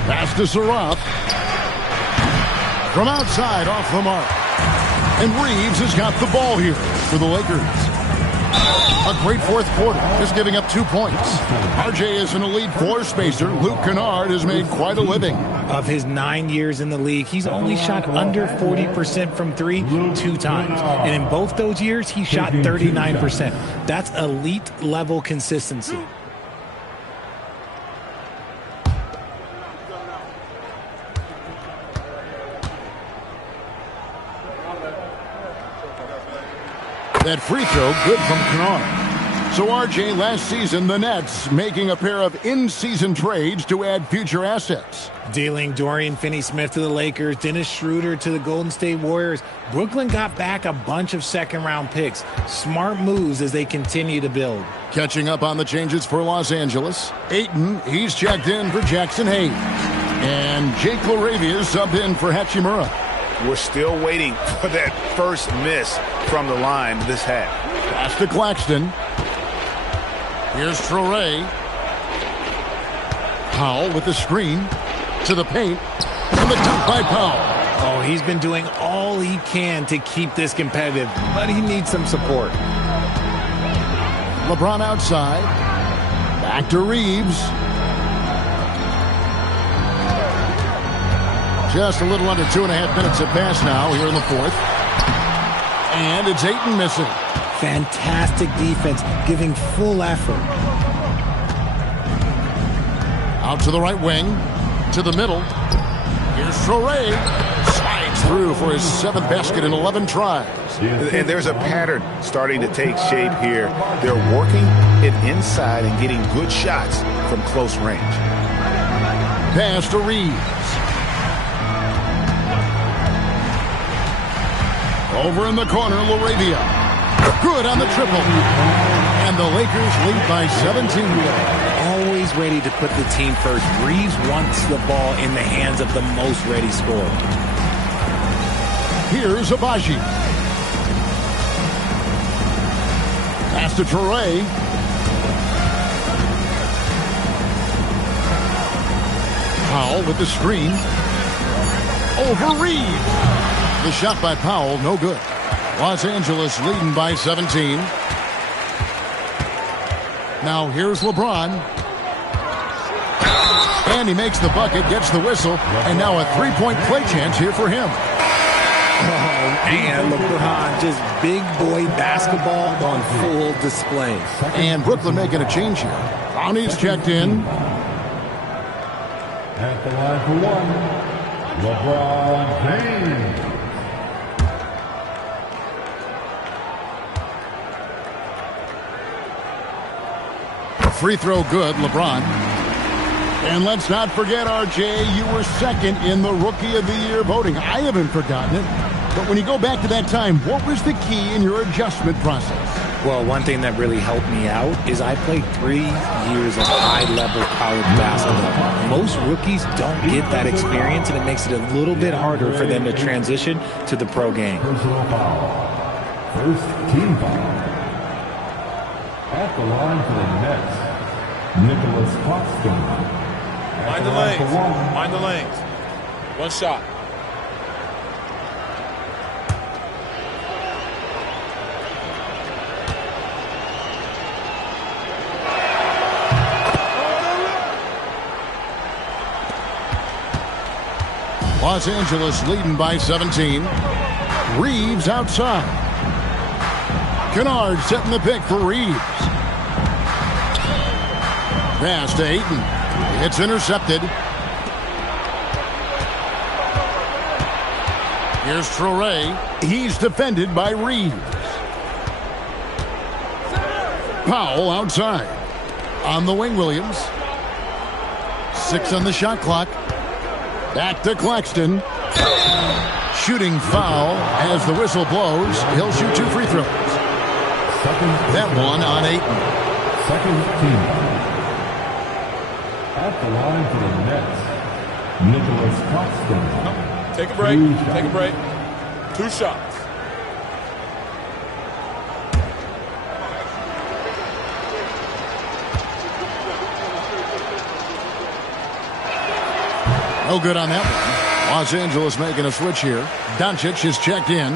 Pass to Saraf. From outside, off the mark. And Reeves has got the ball here for the Lakers. A great fourth quarter, just giving up 2 points. RJ is an elite floor spacer. Luke Kunad has made quite a living. Of his 9 years in the league, he's only shot under 40% from three 2 times. And in both those years, he shot 39%. That's elite level consistency. That free throw, good from Kunad. So RJ, last season, the Nets making a pair of in-season trades to add future assets. Dealing Dorian Finney-Smith to the Lakers, Dennis Schroeder to the Golden State Warriors. Brooklyn got back a bunch of second-round picks. Smart moves as they continue to build. Catching up on the changes for Los Angeles. Ayton, he's checked in for Jackson Hayes. And Jake LaRavia subbed in for Hachimura. We're still waiting for that first miss from the line this half. Pass to Claxton. Here's Traore. Powell with the screen to the paint. And the dunk by Powell. Oh, he's been doing all he can to keep this competitive, but he needs some support. LeBron outside. Back to Reeves. Just a little under 2.5 minutes have passed now here in the fourth. And it's Ayton missing. Fantastic defense, giving full effort. Out to the right wing, to the middle. Here's Traore. Slides through for his 7th basket in 11 tries. And there's a pattern starting to take shape here. They're working it inside and getting good shots from close range. Pass to Reeves. Over in the corner, LaRavia. Good on the triple. And the Lakers lead by 17. Always ready to put the team first. Reeves wants the ball in the hands of the most ready scorer. Here's Abaji. Pass to Traore. Powell with the screen. Over Reeves. The shot by Powell, no good. Los Angeles leading by 17. Now here's LeBron. And he makes the bucket, gets the whistle, and now a three-point play chance here for him. Oh, man, LeBron, just big boy basketball on full display. And Brooklyn making a change here. Brownie's checked in. At the line for one, LeBron James. Free throw good, LeBron. And let's not forget, RJ, you were second in the Rookie of the Year voting. I haven't forgotten it. But when you go back to that time, what was the key in your adjustment process? Well, one thing that really helped me out is I played 3 years of high-level college basketball. Most rookies don't get that experience, and it makes it a little bit harder for them to transition to the pro game. Personal foul. First team foul. At the line for the Nets, Nicholas Claxton. Mind the lanes. Mind the lanes. One shot. Los Angeles leading by 17. Reeves outside. Kennard setting the pick for Reeves. Pass to Ayton. It's intercepted. Here's Traore. He's defended by Reeves. Powell outside. On the wing, Williams. 6 on the shot clock. Back to Claxton. Shooting foul as the whistle blows. He'll shoot 2 free throws. That one on Ayton. Second team. At the line for the Nets, Nicholas Claxton. Take a break. Take a break. 2 shots. No good on that one. Los Angeles making a switch here. Doncic is checked in.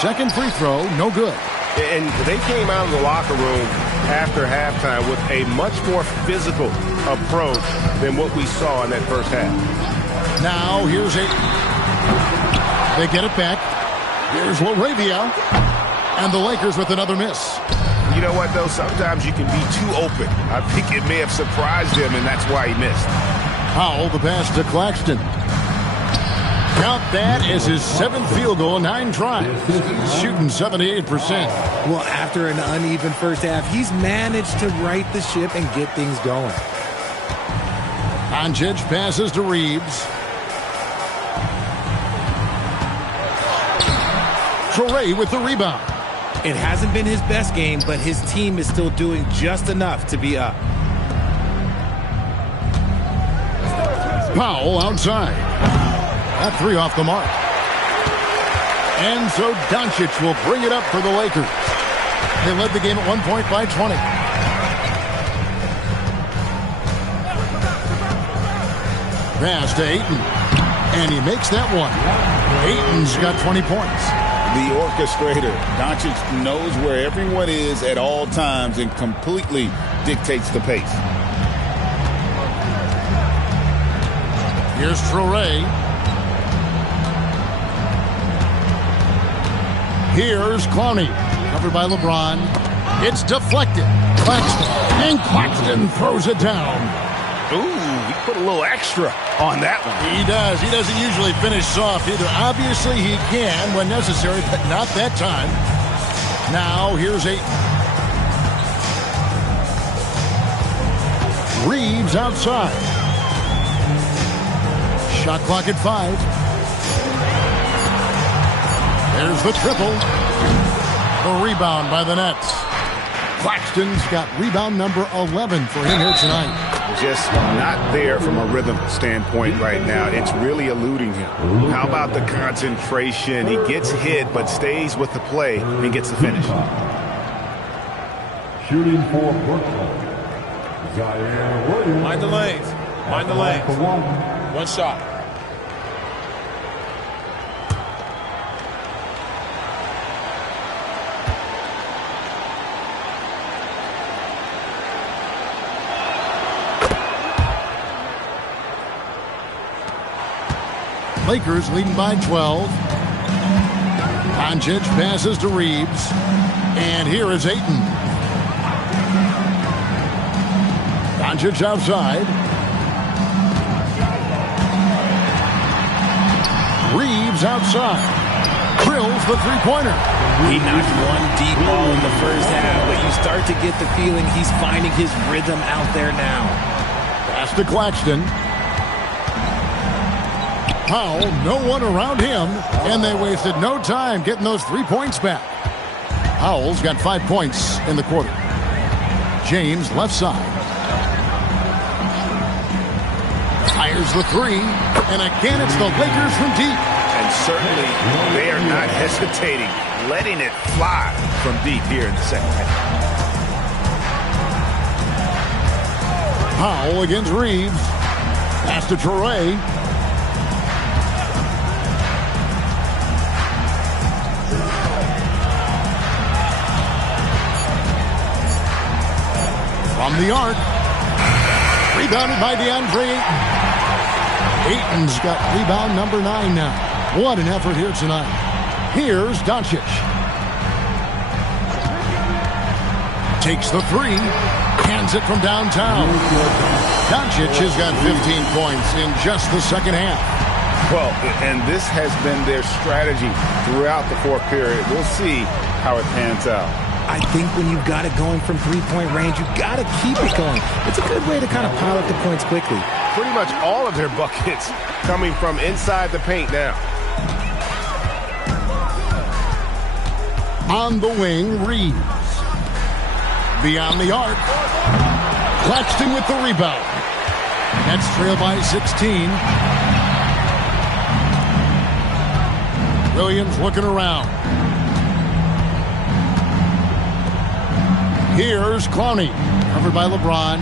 Second free throw, no good. And they came out of the locker room after halftime with a much more physical approach than what we saw in that first half. Now, here's Ayton. They get it back. Here's LaRavia. And the Lakers with another miss. You know what, though? Sometimes you can be too open. I think it may have surprised him, and that's why he missed. Powell, the pass to Claxton. Count that as his 7th field goal in 9 tries. He's shooting 78%. Well, after an uneven first half, he's managed to right the ship and get things going. Doncic passes to Reeves. Traore with the rebound. It hasn't been his best game, but his team is still doing just enough to be up. Powell outside. That 3 off the mark. And so Doncic will bring it up for the Lakers. They led the game at 1 point by 20. Pass to Ayton. And he makes that one. Ayton's got 20 points. The orchestrator. Doncic knows where everyone is at all times and completely dictates the pace. Here's Traore. Here's Clowney. Covered by LeBron. It's deflected. Claxton. And Claxton throws it down. Ooh, he put a little extra on that one. He does. He doesn't usually finish soft either. Obviously, he can when necessary, but not that time. Now, here's Ayton. Reeves outside. Shot clock at 5. There's the triple. The rebound by the Nets. Claxton's got rebound number 11 for him here tonight. Just not there from a rhythm standpoint right now. It's really eluding him. How about the concentration? He gets hit but stays with the play and gets the finish. Shooting for Brooklyn, Zaire Williams. Mind the lanes. Mind the lanes. One shot. Lakers leading by 12. Doncic passes to Reeves. And here is Ayton. Doncic outside. Reeves outside. Drills the three-pointer. He knocked one deep ball in the first half, but you start to get the feeling he's finding his rhythm out there now. Pass to Claxton. Powell, no one around him, and they wasted no time getting those 3 points back. Powell's got 5 points in the quarter. James left side. Fires the 3, and again it's the Lakers from deep. And certainly they are not hesitating, letting it fly from deep here in the second half. Powell against Reeves. Pass to Traore. From the arc. Rebounded by DeAndre Ayton. Ayton's got rebound number 9 now. What an effort here tonight. Here's Doncic. Takes the 3. Hands it from downtown. Doncic has got 15 points in just the second half. Well, and this has been their strategy throughout the fourth period. We'll see how it pans out. I think when you've got it going from three-point range, you've got to keep it going. It's a good way to kind of pile up the points quickly. Pretty much all of their buckets coming from inside the paint now. On the wing, Reeves. Beyond the arc. Claxton with the rebound. Nets trail by 16. Williams looking around. Here's Clowney, covered by LeBron.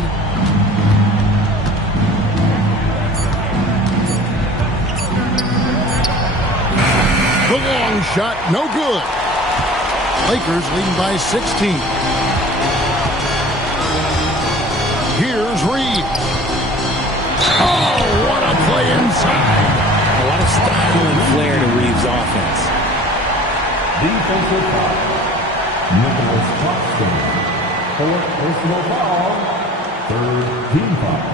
The long shot, no good. Lakers leading by 16. Here's Reeves. Oh, what a play inside. A lot of style and flair to Reeves' offense. Defensive foul. Nicholas Claxton. Fourth personal foul. Third team foul.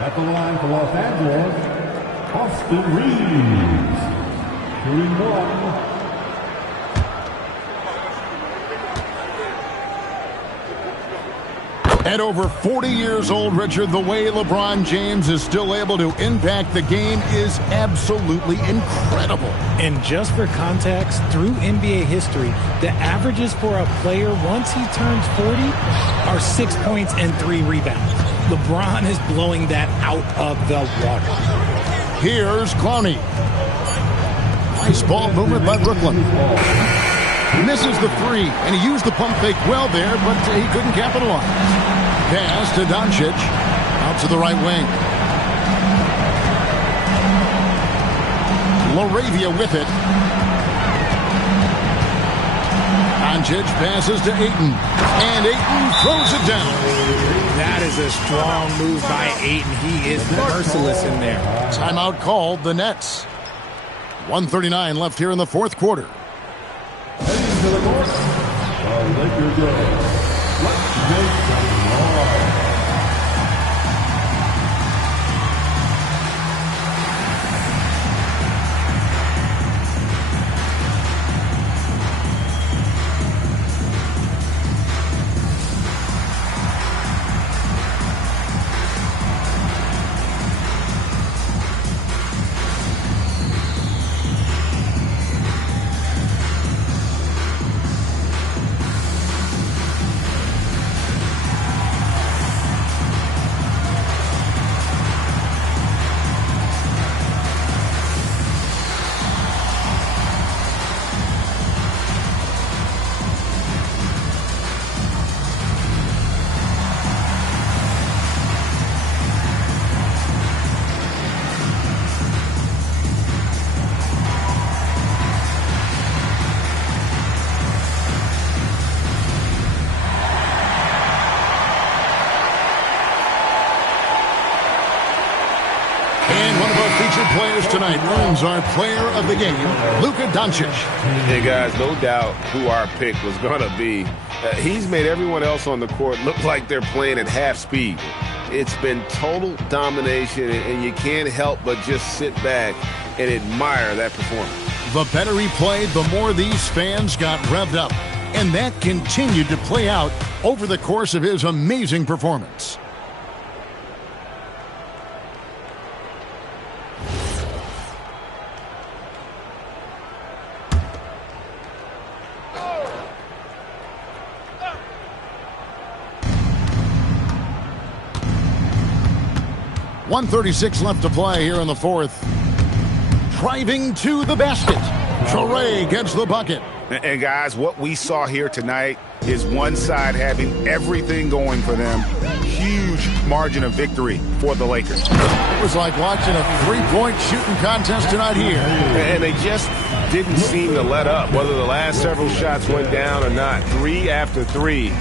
At the line for Los Angeles, Austin Reeves. Shooting 1. At over 40 years old, Richard, the way LeBron James is still able to impact the game is absolutely incredible. And just for context, through NBA history, the averages for a player once he turns 40 are 6 points and 3 rebounds. LeBron is blowing that out of the water. Here's Clowney. Nice ball movement by Brooklyn. He misses the 3, and he used the pump fake well there, but he couldn't capitalize. Pass to Doncic, out to the right wing. Laravia with it. Doncic passes to Ayton, and Ayton throws it down. That is a strong move by Ayton. He is merciless in there. Timeout called the Nets. 1:39 left here in the fourth quarter. Heading to the court, the Lakers go. Let's make some noise. Players tonight earns our player of the game, Luka Doncic. Hey, guys, no doubt who our pick was going to be. He's made everyone else on the court look like they're playing at half speed. It's been total domination, and you can't help but just sit back and admire that performance. The better he played, the more these fans got revved up. And that continued to play out over the course of his amazing performance. .136 left to play here in the fourth. Driving to the basket. Traore gets the bucket. And guys, what we saw here tonight is one side having everything going for them. Huge margin of victory for the Lakers. It was like watching a three-point shooting contest tonight here. And they just didn't seem to let up, whether the last several shots went down or not. 3 after 3,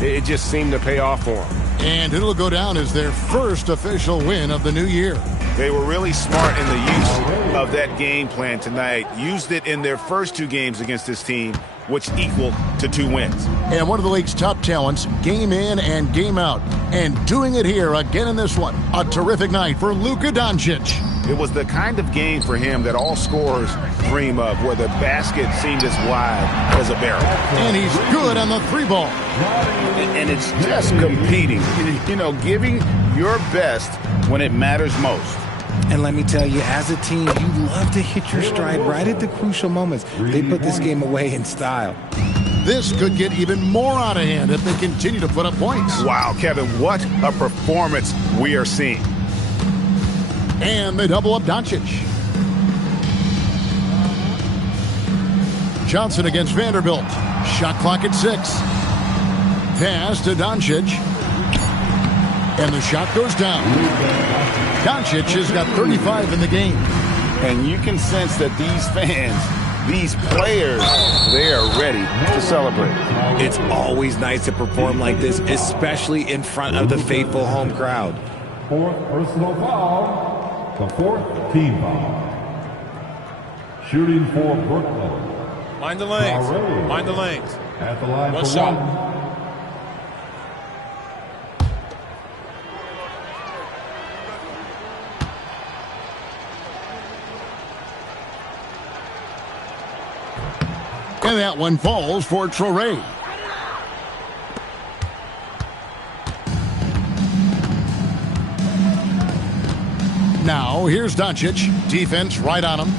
it just seemed to pay off for them. And it'll go down as their first official win of the new year. They were really smart in the use of that game plan tonight. Used it in their first 2 games against this team, which equaled to 2 wins. And one of the league's top talents, game in and game out. And doing it here again in this one. A terrific night for Luka Doncic. It was the kind of game for him that all scorers dream of, where the basket seemed as wide as a barrel. And he's good on the 3-ball. And it's just competing, you know, giving your best when it matters most. And let me tell you, as a team, you love to hit your stride right at the crucial moments. They put this game away in style. This could get even more out of hand if they continue to put up points. Wow, Kevin, what a performance we are seeing. And they double up Doncic. Johnson against Vanderbilt. Shot clock at 6. Pass to Doncic. And the shot goes down. Doncic has got 35 in the game. And you can sense that these fans, these players, they are ready to celebrate. It's always nice to perform like this, especially in front of the faithful home crowd. Fourth personal foul, the fourth team foul. Shooting for Brooklyn. Mind the lanes. Mind the lanes. At the line One for shot. one. And that one falls for Traore. Now, here's Doncic. Defense right on him.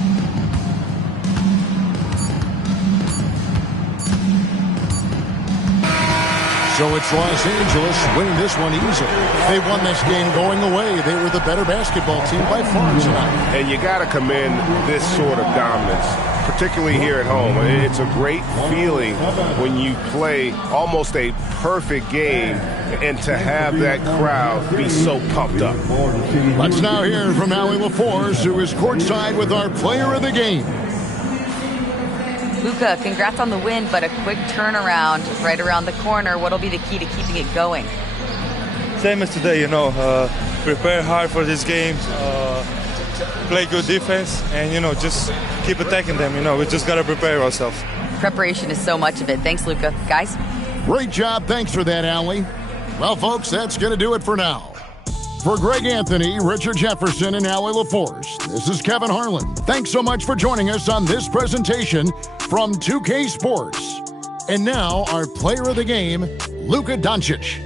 So it's Los Angeles winning this one easily. They won this game going away. They were the better basketball team by far tonight. And you got to commend this sort of dominance, particularly here at home. It's a great feeling when you play almost a perfect game and to have that crowd be so pumped up. Let's now hear from Allie LaForce, who is courtside with our player of the game. Luka, congrats on the win, but a quick turnaround right around the corner. What'll be the key to keeping it going? Same as today, prepare hard for this game, play good defense, and, just keep attacking them. We just got to prepare ourselves. Preparation is so much of it. Thanks, Luka. Guys? Great job. Thanks for that, Allie. Well, folks, that's going to do it for now. For Greg Anthony, Richard Jefferson, and Allie LaForce, this is Kevin Harlan. Thanks so much for joining us on this presentation from 2K Sports. And now, our player of the game, Luka Doncic.